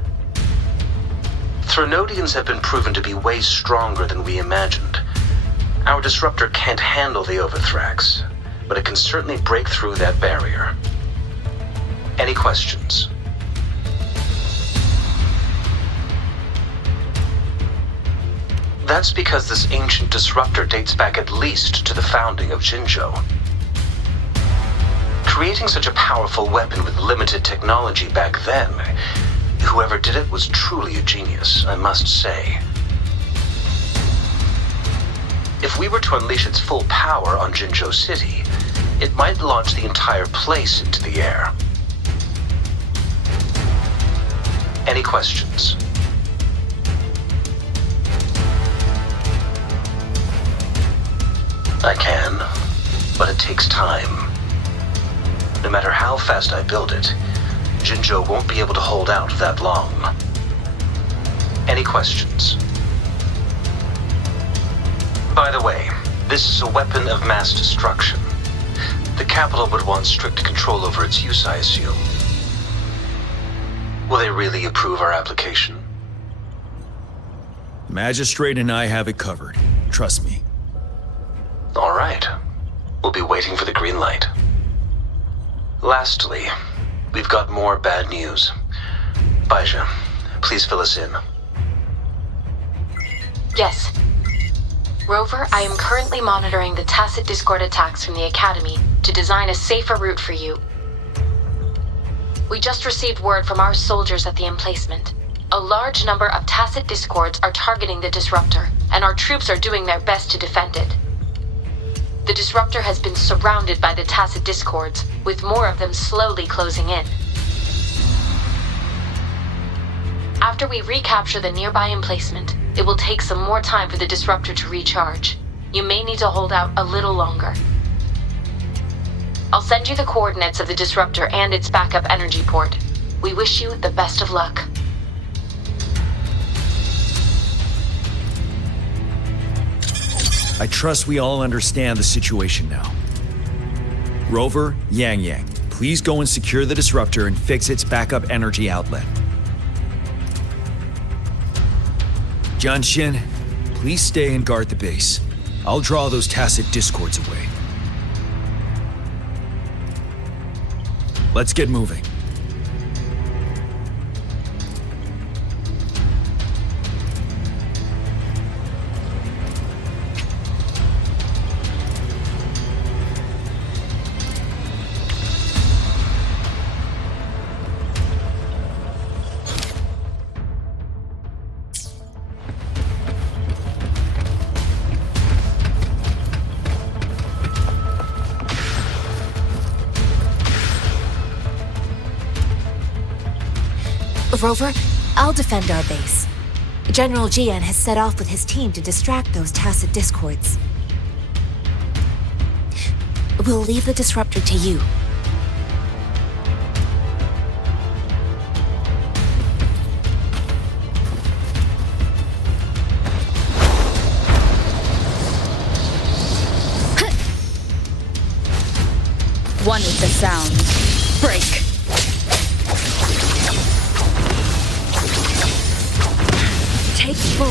Threnodians have been proven to be way stronger than we imagined. Our disruptor can't handle the Overthrax, but it can certainly break through that barrier. Any questions? That's because this ancient disruptor dates back at least to the founding of Jinzhou. Creating such a powerful weapon with limited technology back then, whoever did it was truly a genius, I must say. If we were to unleash its full power on Jinzhou City, it might launch the entire place into the air. Any questions? I can, but it takes time. No matter how fast I build it, Jinzhou won't be able to hold out that long. Any questions? By the way, this is a weapon of mass destruction. The capital would want strict control over its use, I assume. Will they really approve our application? Magistrate and I have it covered. Trust me. All right. We'll be waiting for the green light. Lastly, we've got more bad news. Baizha, please fill us in. Yes. Rover, I am currently monitoring the Tacit Discord attacks from the Academy to design a safer route for you. We just received word from our soldiers at the emplacement. A large number of Tacit Discords are targeting the Disruptor, and our troops are doing their best to defend it. The Disruptor has been surrounded by the Tacit Discords, with more of them slowly closing in. After we recapture the nearby emplacement, it will take some more time for the Disruptor to recharge. You may need to hold out a little longer. I'll send you the coordinates of the Disruptor and its backup energy port. We wish you the best of luck. I trust we all understand the situation now. Rover, Yang, please go and secure the Disruptor and fix its backup energy outlet. Jianxin, please stay and guard the base. I'll draw those Tacit Discords away. Let's get moving. Rover, I'll defend our base. General Jian has set off with his team to distract those Tacit Discords. We'll leave the Disruptor to you. One with the sound. Break. Take form.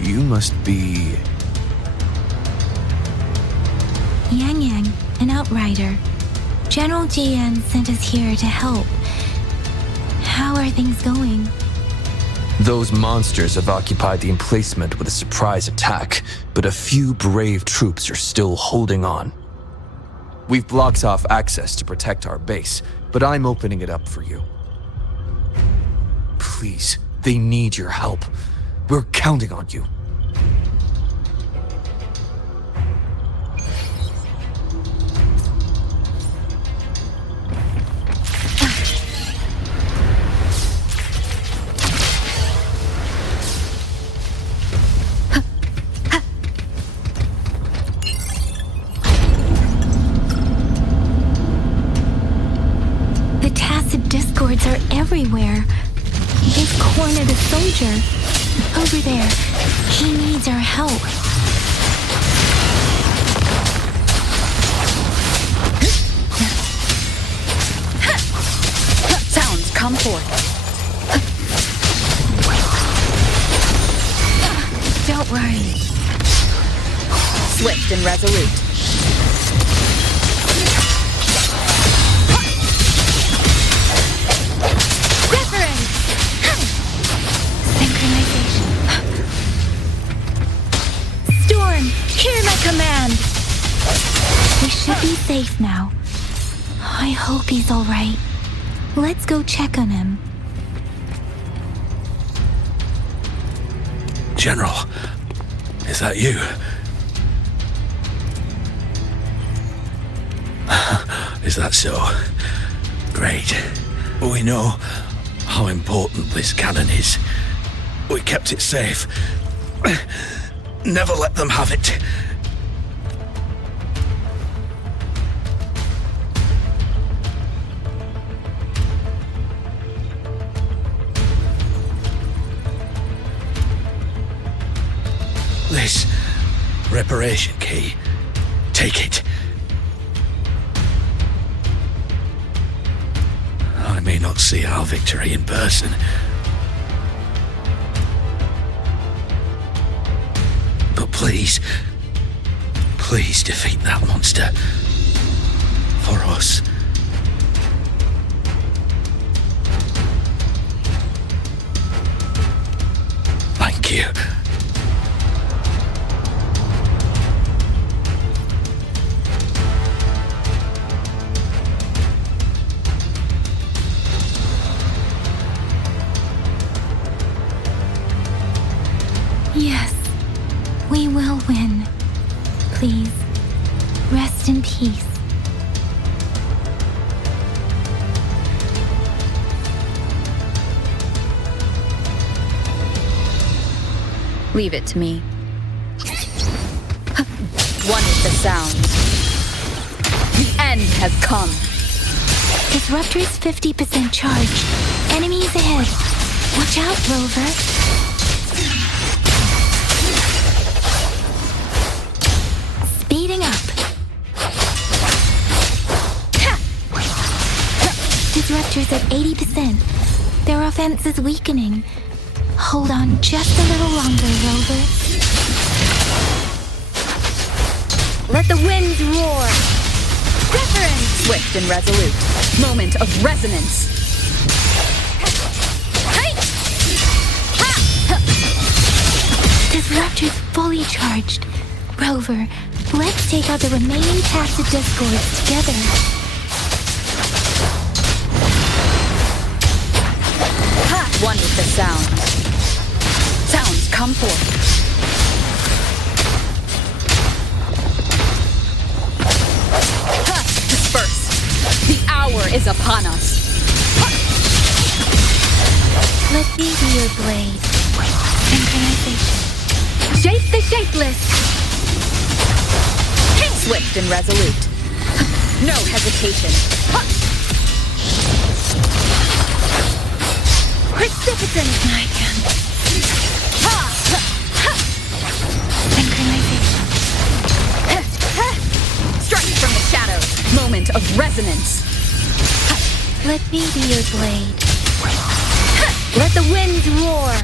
You must be... Yang, an outrider. General Jian sent us here to help. How are things going? Those monsters have occupied the emplacement with a surprise attack, but a few brave troops are still holding on. We've blocked off access to protect our base, but I'm opening it up for you. Please, they need your help. We're counting on you. Discords are everywhere. They've cornered a soldier. over there. He needs our help. Sounds, come forth. Don't worry. Swift and resolute. WUTHERING! Synchronization. Storm, hear my command! We should be safe now. I hope he's alright. Let's go check on him. General, is that you? Is that so? Great. We know how important this cannon is. We kept it safe. Never let them have it. This reparation key. Take it. I may not see our victory in person. But please defeat that monster. For us. Thank you. Yes, we will win. Please, rest in peace. Leave it to me. One with the sound. The end has come. Disruptor is 50% charged. Enemies ahead. Watch out, Rover. Speeding up. Disruptor's at 80%. Their offense is weakening. Hold on just a little longer, Rover. Let the winds roar. WUTHERING! Swift and resolute. Moment of resonance. Disruptor's fully charged. Rover, let's take out the remaining tacit discords together. One with the sound. Sounds come forth. Disperse. The hour is upon us. Let me be your blade. Synchronization. Shape the shapeless. Swift and resolute. No hesitation. Precipitant. I can. Synchronization. Strike from the shadows. Moment of resonance. Let me be your blade. Let the winds roar.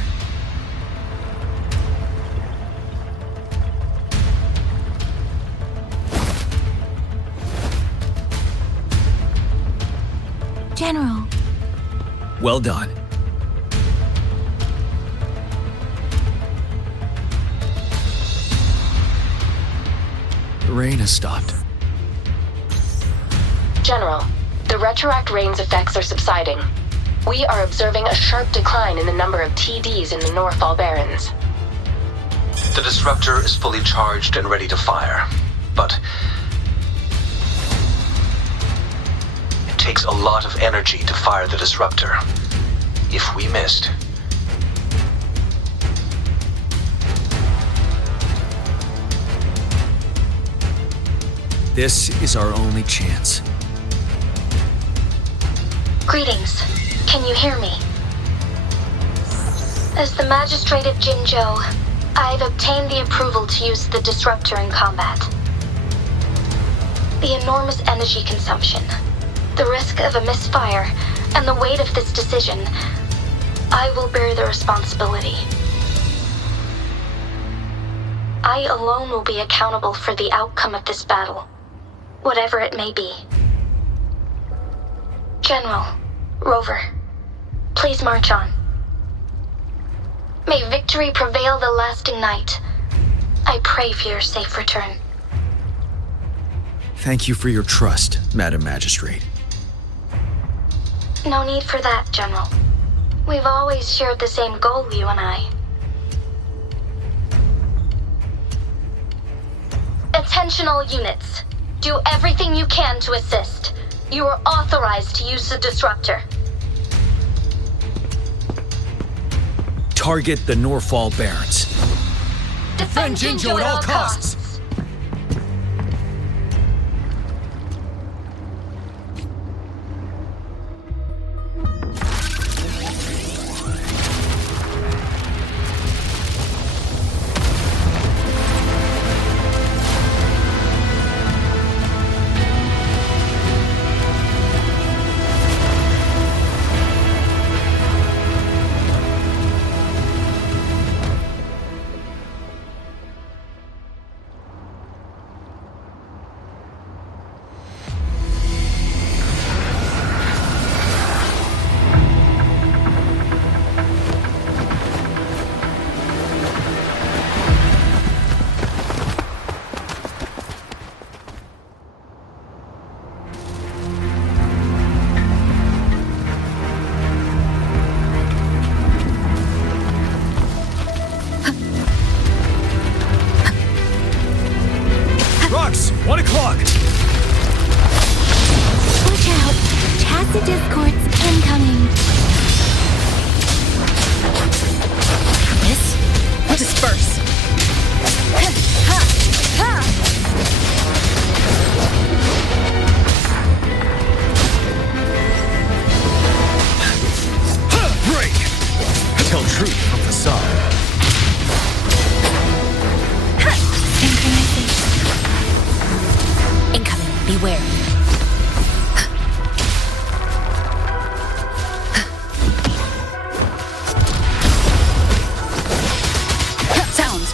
General. Well done. The rain has stopped. General, the retroact rain's effects are subsiding. We are observing a sharp decline in the number of TDs in the Northall Barrens. The disruptor is fully charged and ready to fire, but it takes a lot of energy to fire the disruptor. If we missed, This is our only chance. Greetings. Can you hear me? As the Magistrate of Jinzhou, I've obtained the approval to use the disruptor in combat. The enormous energy consumption, the risk of a misfire, and the weight of this decision, I will bear the responsibility. I alone will be accountable for the outcome of this battle, whatever it may be. General, Rover, please march on. May victory prevail the lasting night. I pray for your safe return. Thank you for your trust, Madam Magistrate. No need for that, General. We've always shared the same goal, you and I. Attention all units. Do everything you can to assist. You are authorized to use the disruptor. Target the Norfall Barrens. Defend Jinzhou at all costs.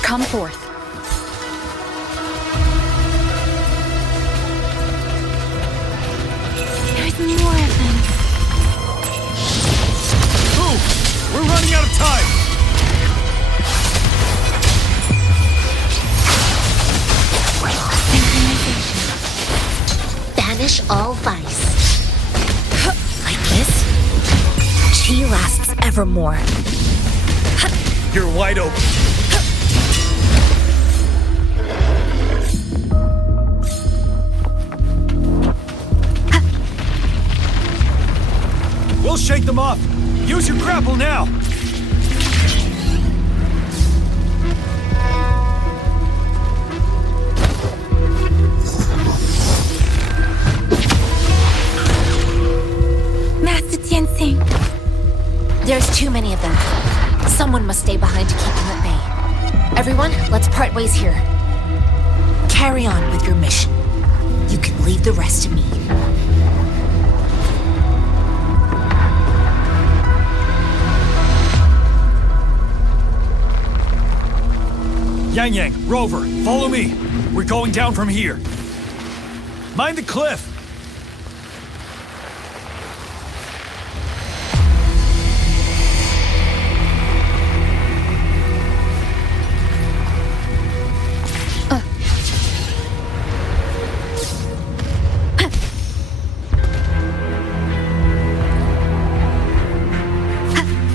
Come forth. There's more of them. Move! We're running out of time! Banish all vice. Like this? Chi lasts evermore. You're wide open. We'll shake them off. Use your grapple now. Master Tianxing. There's too many of them. Someone must stay behind to keep them at bay. Everyone, let's part ways here. Carry on with your mission. You can leave the rest to me. Yang, Rover, follow me. We're going down from here. Mind the cliff.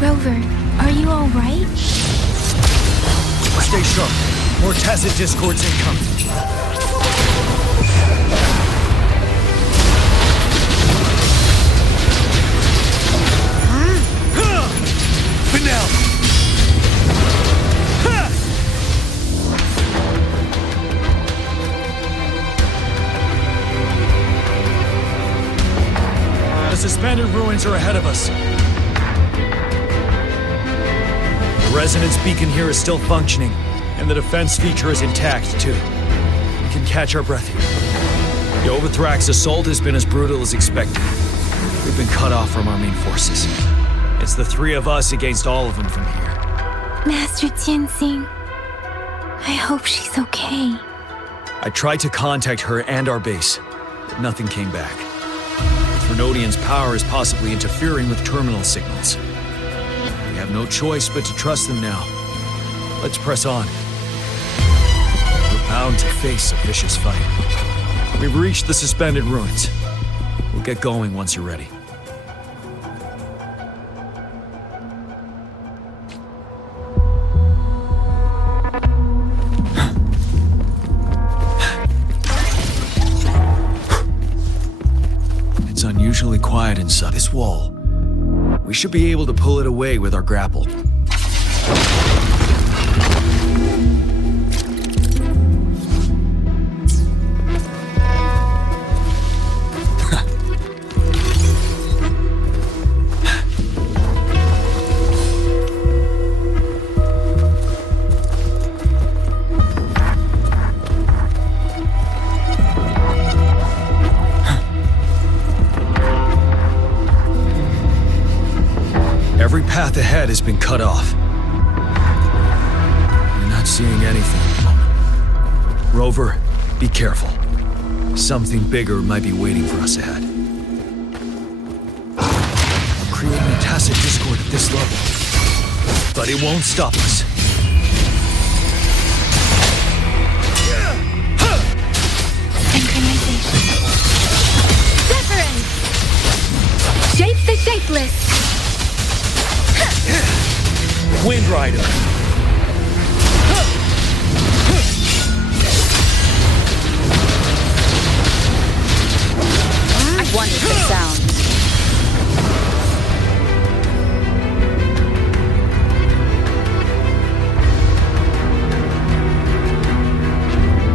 Rover, are you all right? Stay sharp. More tacit discords incoming. Finale! The suspended ruins are ahead of us. The resonance beacon here is still functioning, and the defense feature is intact, too. We can catch our breath here. The Overthrax assault has been as brutal as expected. We've been cut off from our main forces. It's the three of us against all of them from here. Master Jinzhou, I hope she's okay. I tried to contact her and our base, but nothing came back. The Thrunodian's power is possibly interfering with terminal signals. We have no choice but to trust them now. Let's press on. We're bound to face a vicious fight. We've reached the suspended ruins. We'll get going once you're ready. It's unusually quiet inside this wall. We should be able to pull it away with our grapple. Every path ahead has been cut off. We're not seeing anything at the moment. Rover, be careful. Something bigger might be waiting for us ahead. I'm creating a tacit discord at this level, but it won't stop us. Wuthering! Shape the shapeless! Wind Rider! I wanted the sound.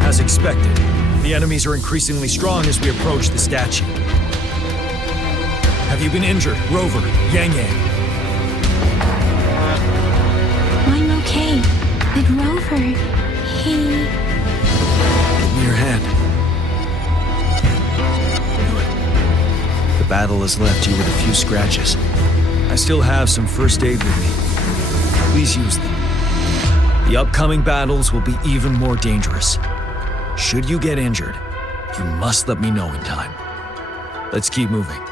As expected, the enemies are increasingly strong as we approach the statue. Have you been injured, Rover, Yang Yang? I'm okay, but Rover, he... Give me your hand. The battle has left you with a few scratches. I still have some first aid with me. Please use them. The upcoming battles will be even more dangerous. Should you get injured, you must let me know in time. Let's keep moving.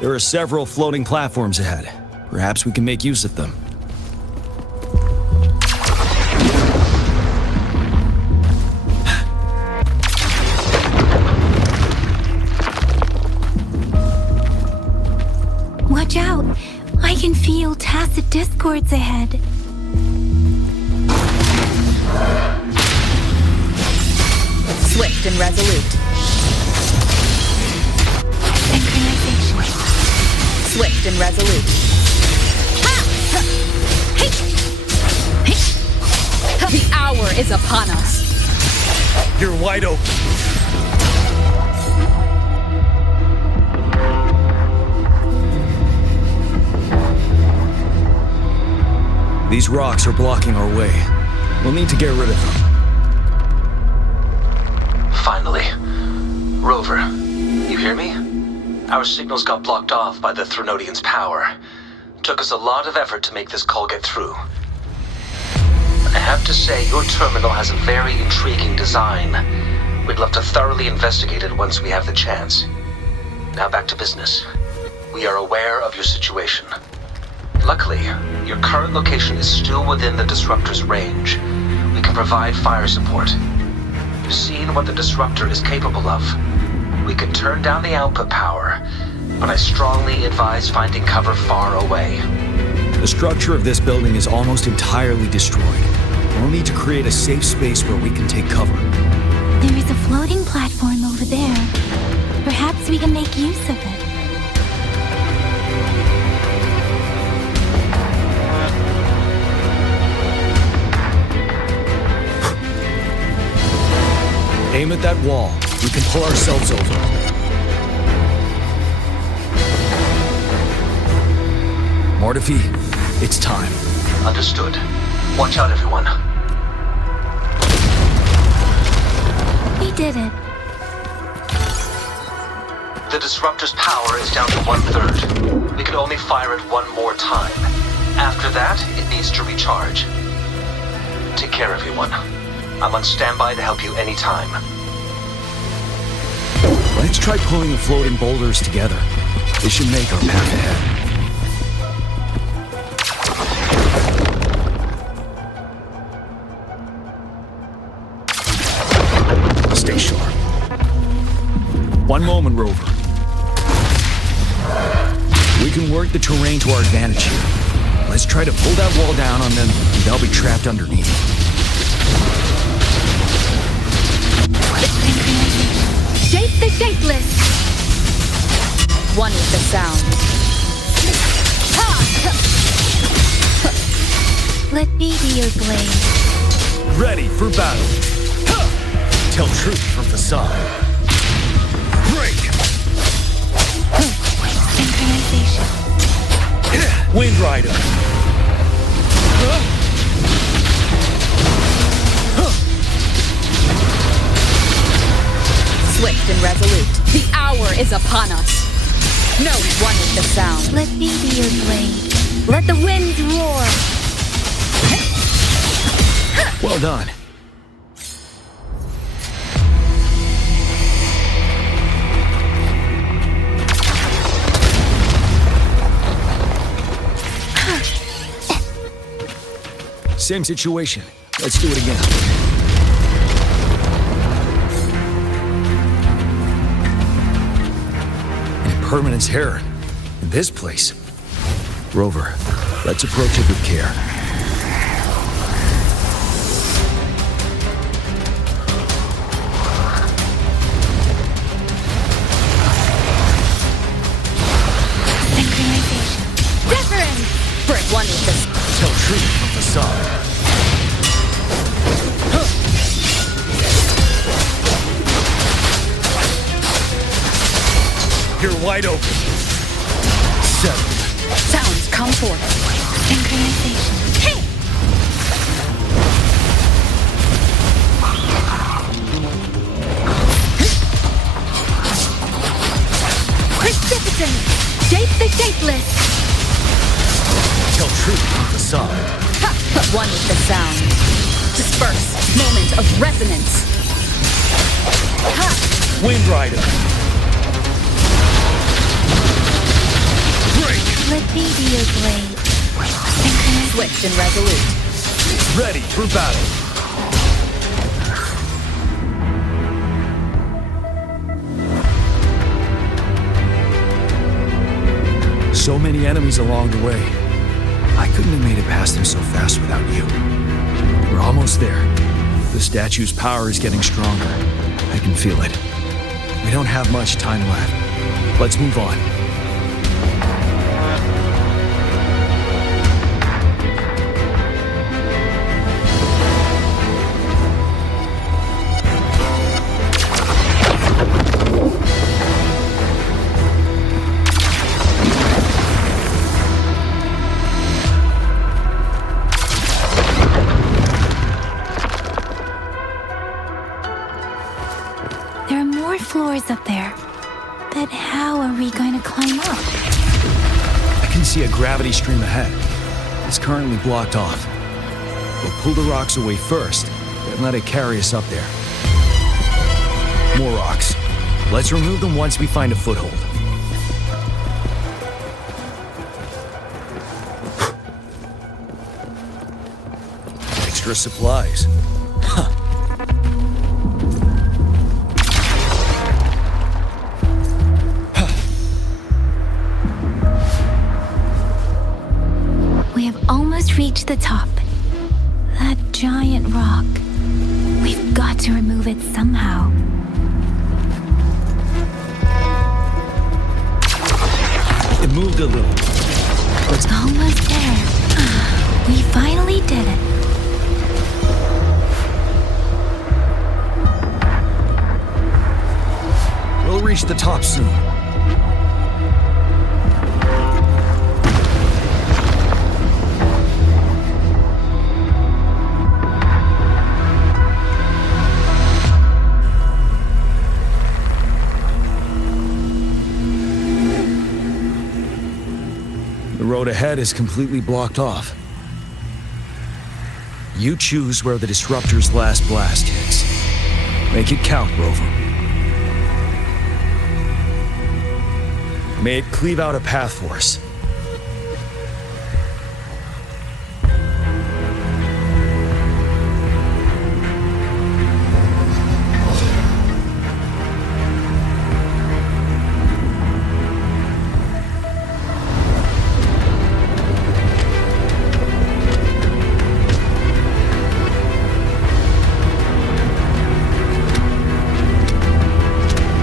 There are several floating platforms ahead. Perhaps we can make use of them. Watch out! I can feel tacit discords ahead. Swift and resolute. Synchronization. Swift and resolute. The hour is upon us. You're wide open. These rocks are blocking our way. We'll need to get rid of them. Finally. Rover, you hear me? Our signals got blocked off by the Thrunodian's power. Took us a lot of effort to make this call get through. I have to say, your terminal has a very intriguing design. We'd love to thoroughly investigate it once we have the chance. Now back to business. We are aware of your situation. Luckily, your current location is still within the Disruptor's range. We can provide fire support. Seeing what the Disruptor is capable of, we could turn down the output power, but I strongly advise finding cover far away. The structure of this building is almost entirely destroyed. We'll need to create a safe space where we can take cover. There is a floating platform over there. Perhaps we can make use of it. Aim at that wall. We can pull ourselves over. Mortefi, it's time. Understood. Watch out, everyone. We did it. The disruptor's power is down to 1/3. We can only fire it one more time. After that, it needs to recharge. Take care, everyone. I'm on standby to help you anytime. Let's try pulling the floating boulders together. This should make our path ahead. Stay sharp. One moment, Rover. We can work the terrain to our advantage here. Let's try to pull that wall down on them, and they'll be trapped underneath. Shape the shapeless! One with the sound. Let me be your blade. Ready for battle. Tell truth from facade. Break! Synchronization. Wind Rider. Swift and resolute. The hour is upon us. No one with the sound. Let me be your blade. Let the winds roar. Well done. Same situation. Let's do it again. An impermanence here. In this place. Rover, let's approach it with care. One with the tell truth from facade. You're wide open. Settled. Sounds come forth. Synchronization. Hey! Precipitant! Shape the shapeless! Tell truth from facade. Ha! One with the sound. Disperse. Moment of resonance. Ha! Wind Rider. Break! Let me be your blade. Swift and resolute. Ready for battle. So many enemies along the way. I couldn't have made it past them so fast without you. We're almost there. The statue's power is getting stronger. I can feel it. We don't have much time left. Let's move on. Floors up there. But how are we going to climb up? I can see a gravity stream ahead. It's currently blocked off. We'll pull the rocks away first, then let it carry us up there. More rocks. Let's remove them once we find a foothold. Extra supplies. Huh. Reach the top. That giant rock. We've got to remove it somehow. It moved a little. Let's almost there. We finally did it. the top soon. The road ahead is completely blocked off. You choose where the Disruptor's last blast hits. Make it count, Rover. May it cleave out a path for us.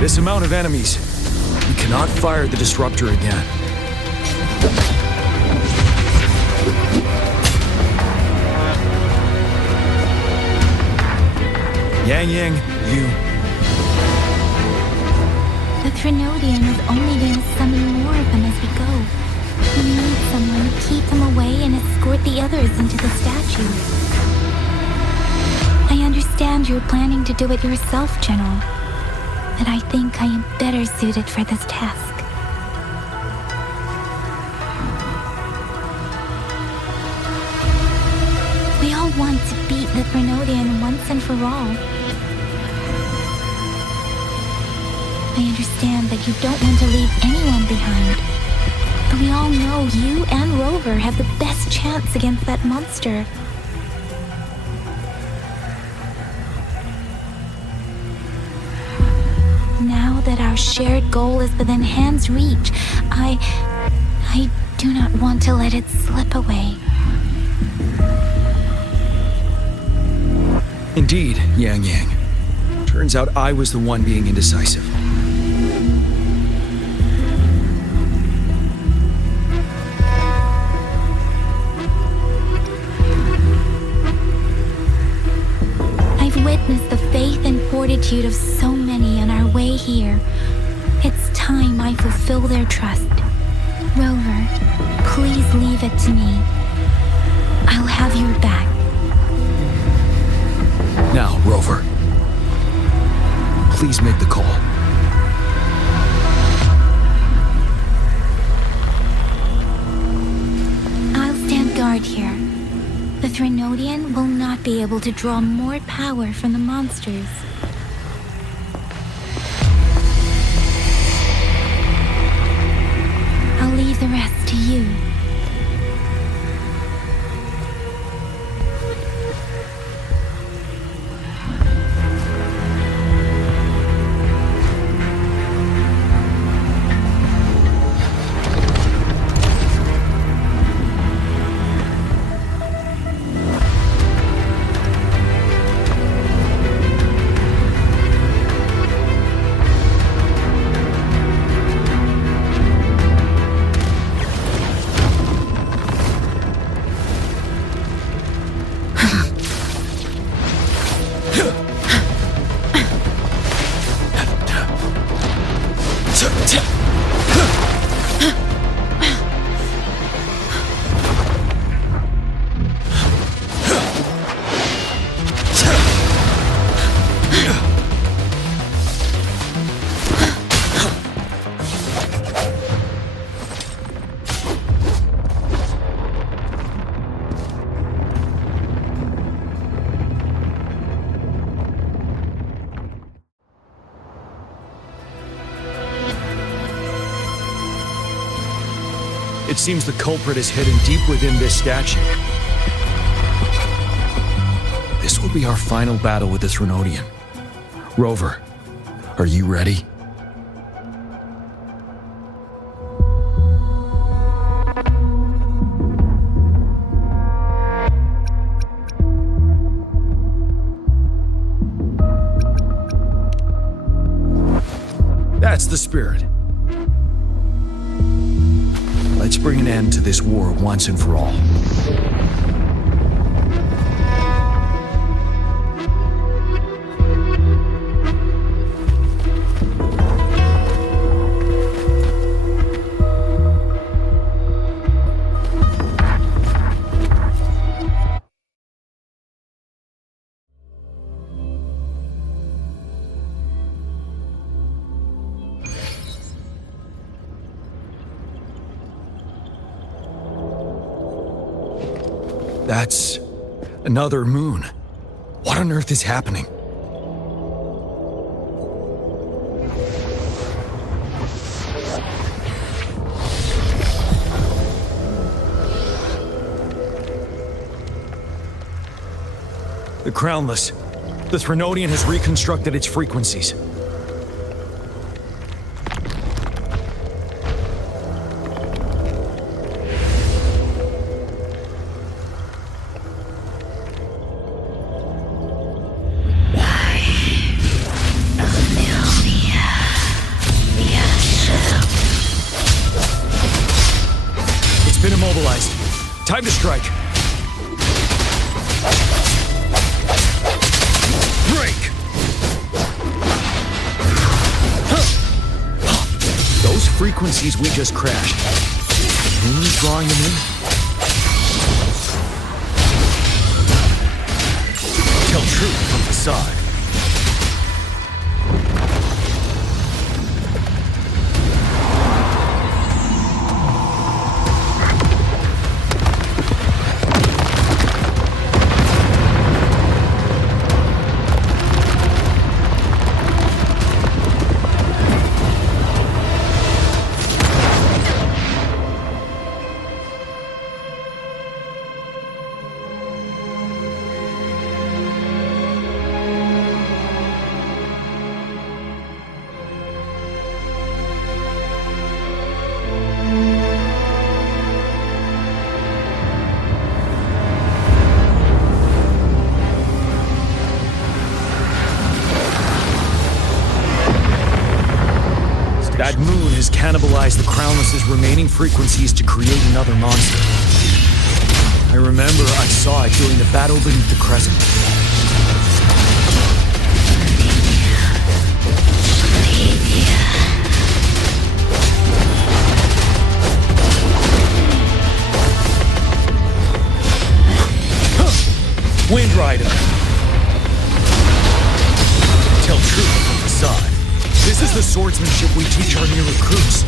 This amount of enemies, we cannot fire the Disruptor again. Yang, you... The Threnodian is only going to summon more of them as we go. We need someone to keep them away and escort the others into the statue. I understand you're planning to do it yourself, General. But I think I am better suited for this task. We all want to beat the Threnodian once and for all. I understand that you don't want to leave anyone behind. But we all know you and Rover have the best chance against that monster. Now that our shared goal is within hand's reach, I do not want to let it slip away. Indeed, Yang. Turns out I was the one being indecisive. I've witnessed the faith and fortitude of so many on our way here. It's time I fulfill their trust. Rover, please leave it to me. I'll have your back. Now, Rover. Please make the call. I'll stand guard here. The Threnodian will not be able to draw more power from the monsters. I'll leave the rest to you. It seems the culprit is hidden deep within this statue. This will be our final battle with the Threnodian. Rover, are you ready? That's the spirit. Let's bring an end to this war once and for all. That's another moon. What on earth is happening? The Crownless. The Threnodian has reconstructed its frequencies. It's been immobilized. Time to strike. Those frequencies we just crashed. The moon is drawing them in? Tell truth from facade. That moon has cannibalized the Crownless's remaining frequencies to create another monster. I remember I saw it during the battle beneath the Crescent. Wind Rider. Tell truth from facade. This is the swordsmanship we teach our new recruits.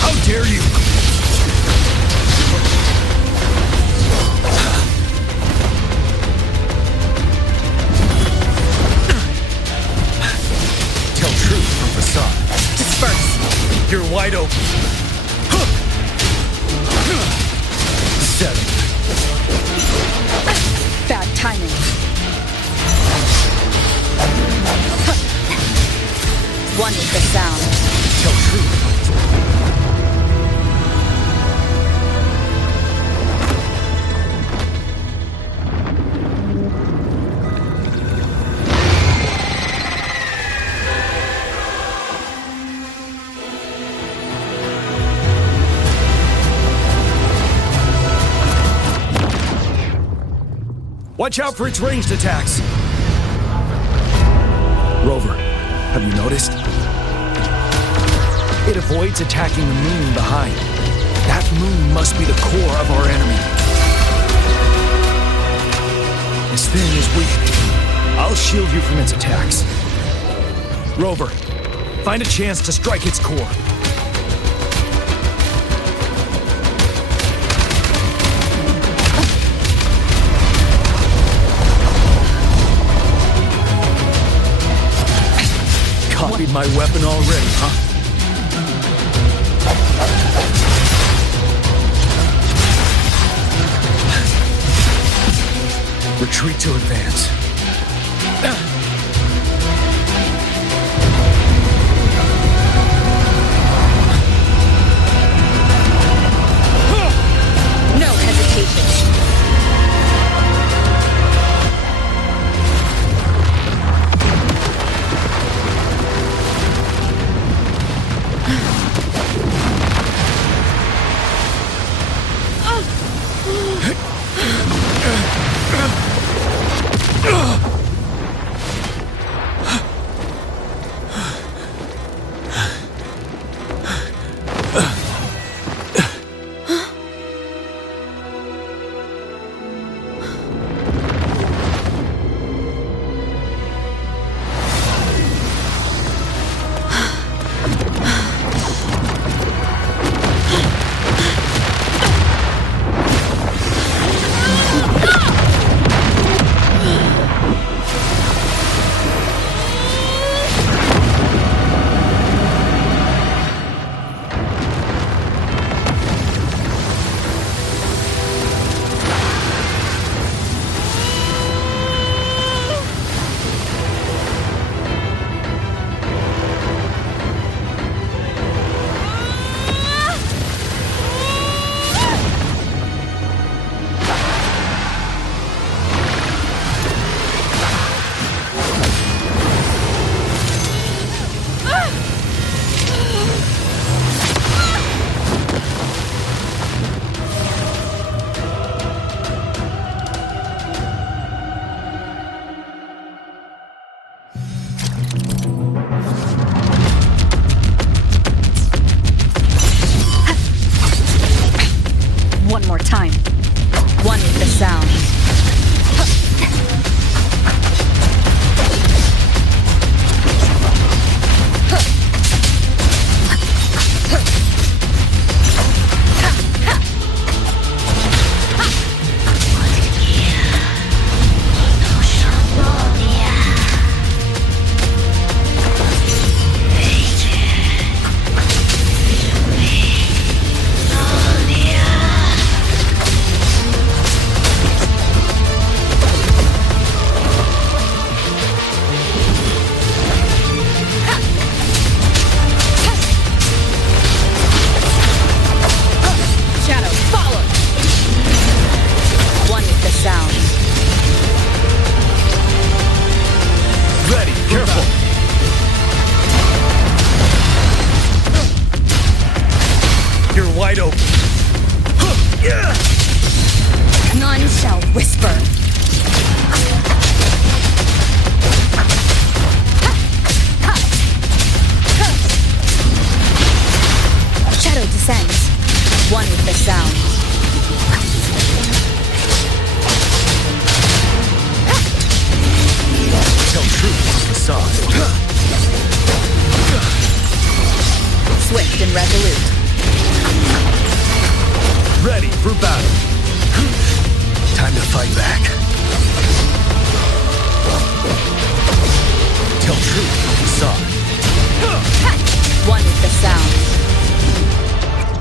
How dare you! Tell truth from facade. Disperse! You're wide open. 7. Bad timing. One with the sound. Tell truth. Watch out for its ranged attacks. Rover, have you noticed? It avoids attacking the moon behind. That moon must be the core of our enemy. This thing is weak. I'll shield you from its attacks. Rover, find a chance to strike its core. Copied my weapon already, huh? Retreat to advance. No hesitation. and resolute. Ready for battle. Time to fight back. Tell truth from facade. One with the sound.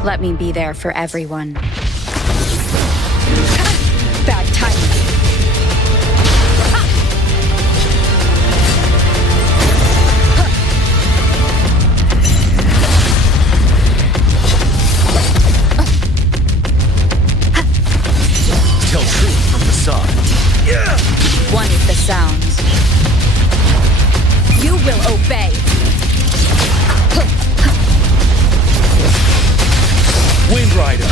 Let me be there for everyone. Bad timing. Tell truth from facade. One with the sounds. You will obey. Wind Rider.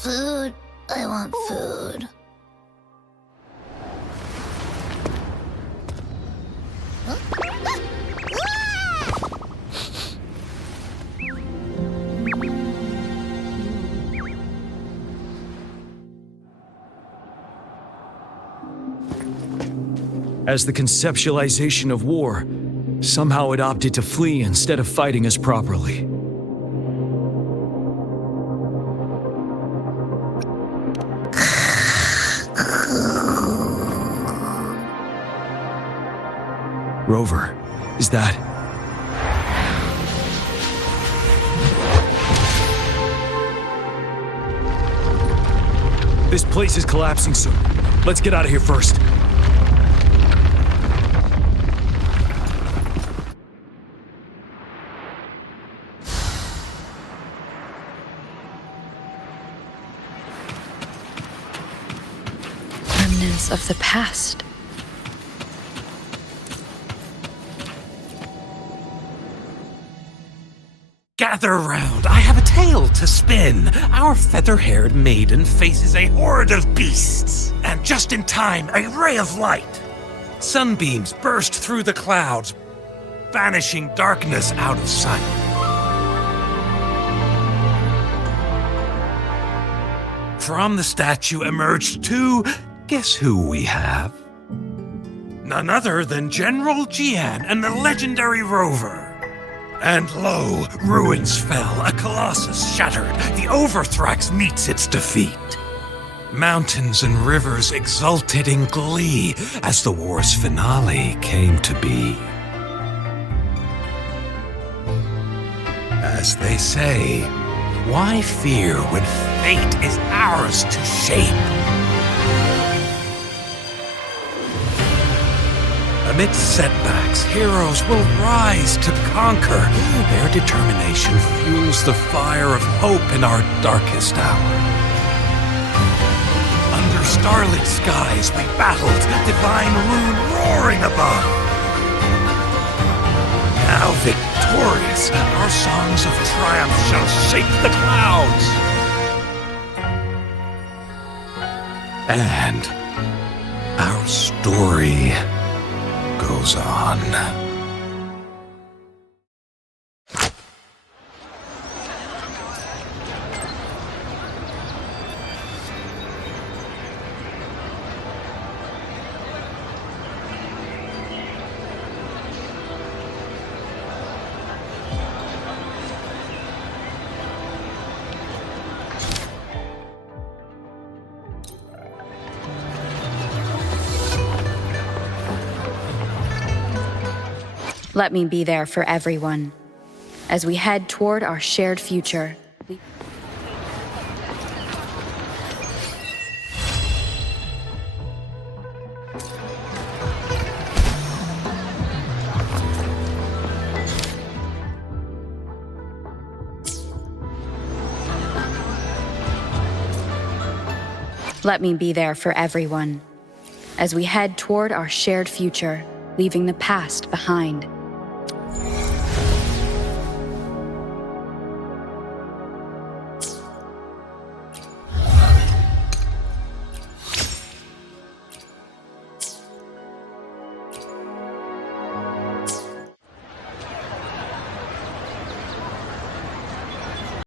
Food. I want food. As the conceptualization of war, somehow it opted to flee instead of fighting us properly. Rover, is that... This place is collapsing soon. Let's get out of here first. Remnants of the past. Gather round, I have a tale to spin. Our feather-haired maiden faces a horde of beasts. And just in time, a ray of light. Sunbeams burst through the clouds, banishing darkness out of sight. From the statue emerged two, guess who we have? None other than General Jian and the legendary Rover. And lo, ruins fell, a colossus shattered, the Overthrax meets its defeat. Mountains and rivers exulted in glee as the war's finale came to be. As they say, why fear when fate is ours to shape? Amidst setbacks, heroes will rise to conquer. Their determination fuels the fire of hope in our darkest hour. Under starlit skies we battled, divine rune roaring above. Now victorious, our songs of triumph shall shake the clouds. And our story goes on. Let me be there for everyone. As we head toward our shared future, Let me be there for everyone. As we head toward our shared future, leaving the past behind.